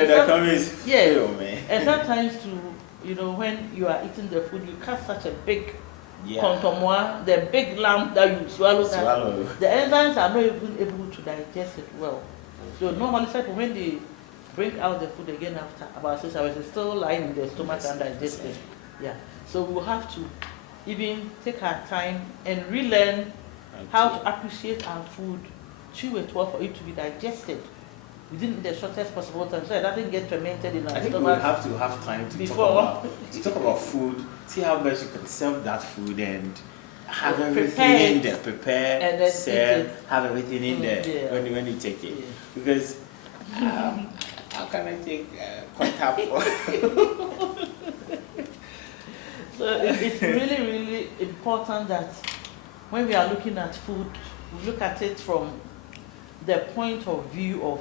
and sometimes when you are eating the food, you cut such a big contomois, the big lump that you swallow. The enzymes are not even able to digest it well. So normally, when they bring out the food again after about 6 hours, it's still lying in the stomach undigested. Yeah. So we'll have to even take our time and relearn how to appreciate our food, chew it well for it to be digested within the shortest possible time, so it doesn't get fermented in our stomach. I think we will have to have time to talk about food, see how best you can serve that food and have everything in there, prepare, and then serve, have everything in there when you take it. Because how can I take contact? So it's really, really important that when we are looking at food, we look at it from the point of view of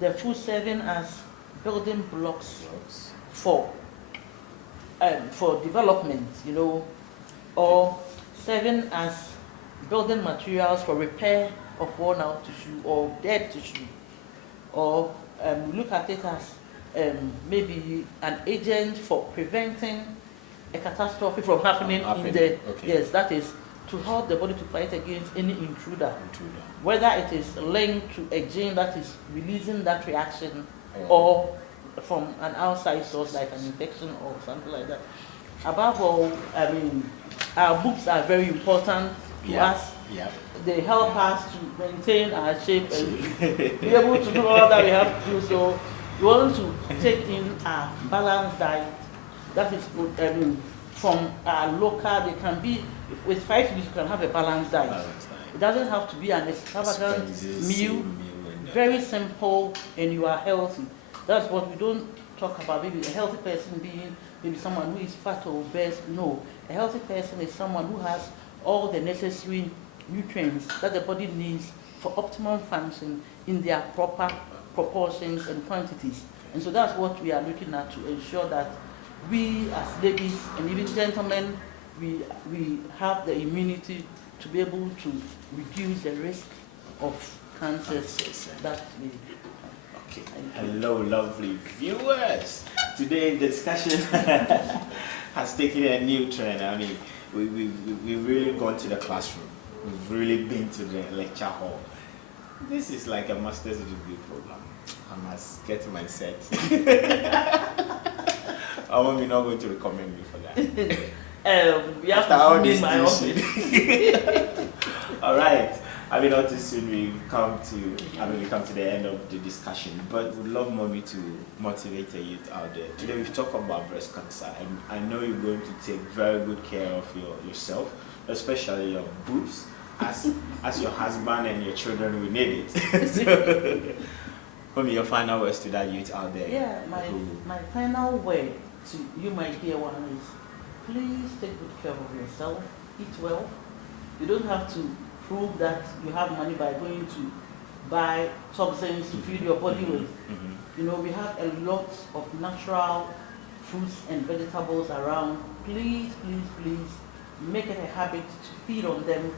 the food serving as building blocks for development, or serving as building materials for repair of worn out tissue or dead tissue, or look at it as maybe an agent for preventing a catastrophe from happening in the yes, that is to help the body to fight against any intruder. Whether it is linked to a gene that is releasing that reaction, or from an outside source like an infection or something like that. Above all, our books are very important to us. They help us to maintain our shape and be able to do all that we have to do. So we want to take in a balanced diet. That is good. From our local, they can be, with 5 years you can have a balanced diet. It doesn't have to be an extravagant meal. Very simple, and you are healthy. That's what we don't talk about. Maybe a healthy person being maybe someone who is fat or obese. No, a healthy person is someone who has all the necessary nutrients that the body needs for optimum function in their proper proportions and quantities. And so that's what we are looking at to ensure that we as ladies and even gentlemen, we have the immunity to be able to reduce the risk of cancers that we. Okay. Hello, lovely viewers. Today the discussion has taken a new trend. I mean, we've really gone to the classroom. We've really been to the lecture hall. This is like a master's degree program. I must get my set. I won't be not going to recommend me for that. We have After all to this in my office. All right. I mean, not too soon we come to the end of the discussion, but would love mommy to motivate the youth out there. Today we've talked about breast cancer, and I know you're going to take very good care of yourself, especially your boobs, as your husband and your children will need it. So, mommy, your final words to that youth out there. Yeah, my final word to you, my dear one, is please take good care of yourself, eat well. You don't have to prove that you have money by going to buy substances to feed your body with. You know, we have a lot of natural fruits and vegetables around. Please, please, please make it a habit to feed on them,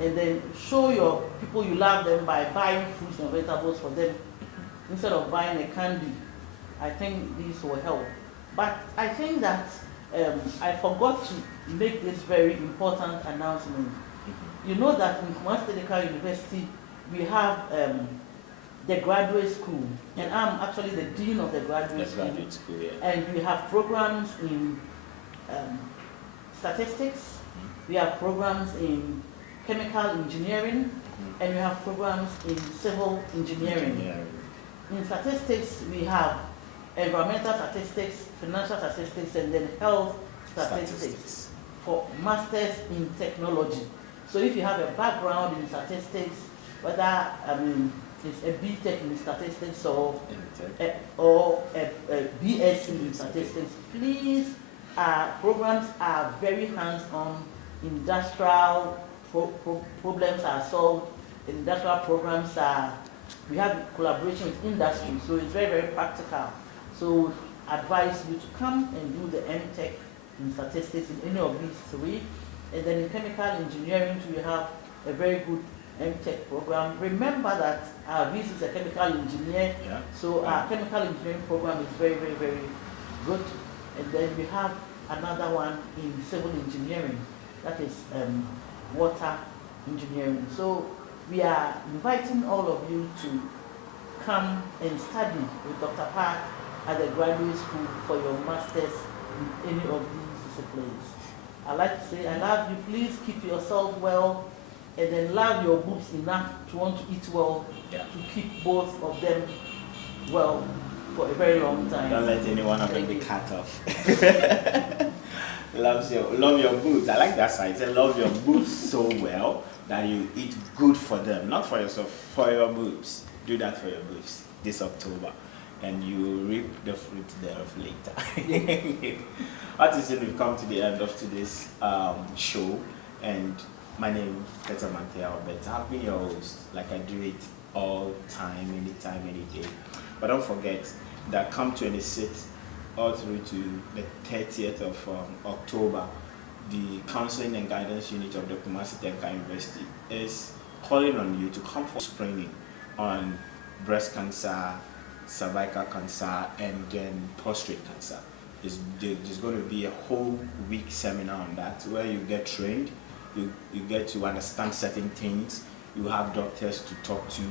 and then show your people you love them by buying fruits and vegetables for them instead of buying a candy. I think this will help. But I think that I forgot to make this very important announcement. You know that in Kumasi Technical University, we have the graduate school, and I'm actually the dean of the graduate school. Yeah. And we have programs in statistics, we have programs in chemical engineering, and we have programs in civil engineering. In statistics, we have environmental statistics, financial statistics, and then health statistics for masters in technology. So if you have a background in statistics, whether it's a BTech in statistics or a BSc in statistics, please, programs are very hands-on. Industrial problems are solved. Industrial programs we have collaboration with industry, so it's very, very practical. So advise you to come and do the MTech in statistics in any of these three. And then in chemical engineering, we have a very good MTech program. Remember that our VC is a chemical engineer, so our chemical engineering program is very, very, very good. And then we have another one in civil engineering, that is water engineering. So we are inviting all of you to come and study with Dr. Park at the graduate school for your masters in any of these disciplines. I like to say, I love you. Please keep yourself well, and then love your boobs enough to want to eat well, to keep both of them well for a very long time. Don't let anyone of them be cut off. Love your boobs. I like that side. Say love your boobs so well that you eat good for them, not for yourself, for your boobs. Do that for your boobs this October, and you reap the fruit thereof later. Artists, we've come to the end of today's show, and my name is Patricia Owusu-Darko. I've been your host, like I do it all time, anytime, any day. But don't forget that come 26th all through to the 30th of October, the Counseling and Guidance Unit of the Kumasi Technical University is calling on you to come for screening on breast cancer, cervical cancer, and then prostate cancer. There's going to be a whole week seminar on that where you get trained, you get to understand certain things, you have doctors to talk to,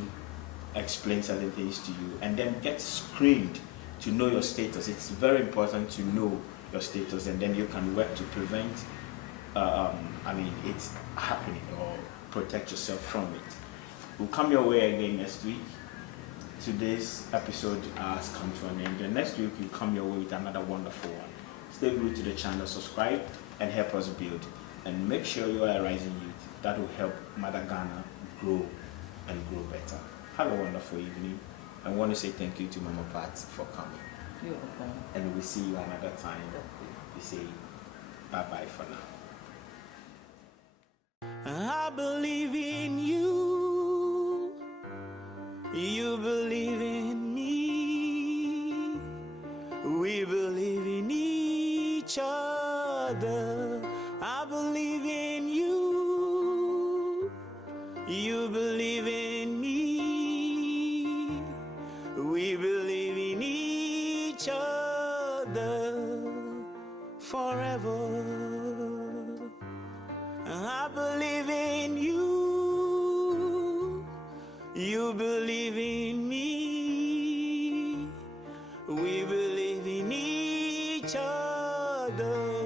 explain certain things to you, and then get screened to know your status. It's very important to know your status, and then you can work to prevent it's happening or protect yourself from it. We'll come your way again next week. Today's episode has come to an end, and next week we'll come your way with another wonderful one. Stay glued to the channel, subscribe, and help us build. And make sure you are a rising youth. That will help Mother Ghana grow and grow better. Have a wonderful evening. I want to say thank you to Mama Pat for coming. You're welcome. And we'll see you another time. We say bye-bye for now. I believe in you. You believe in me. We believe in each other. I believe in you. You believe in me. We believe in each other forever. I believe in you. You believe in me. We believe in each other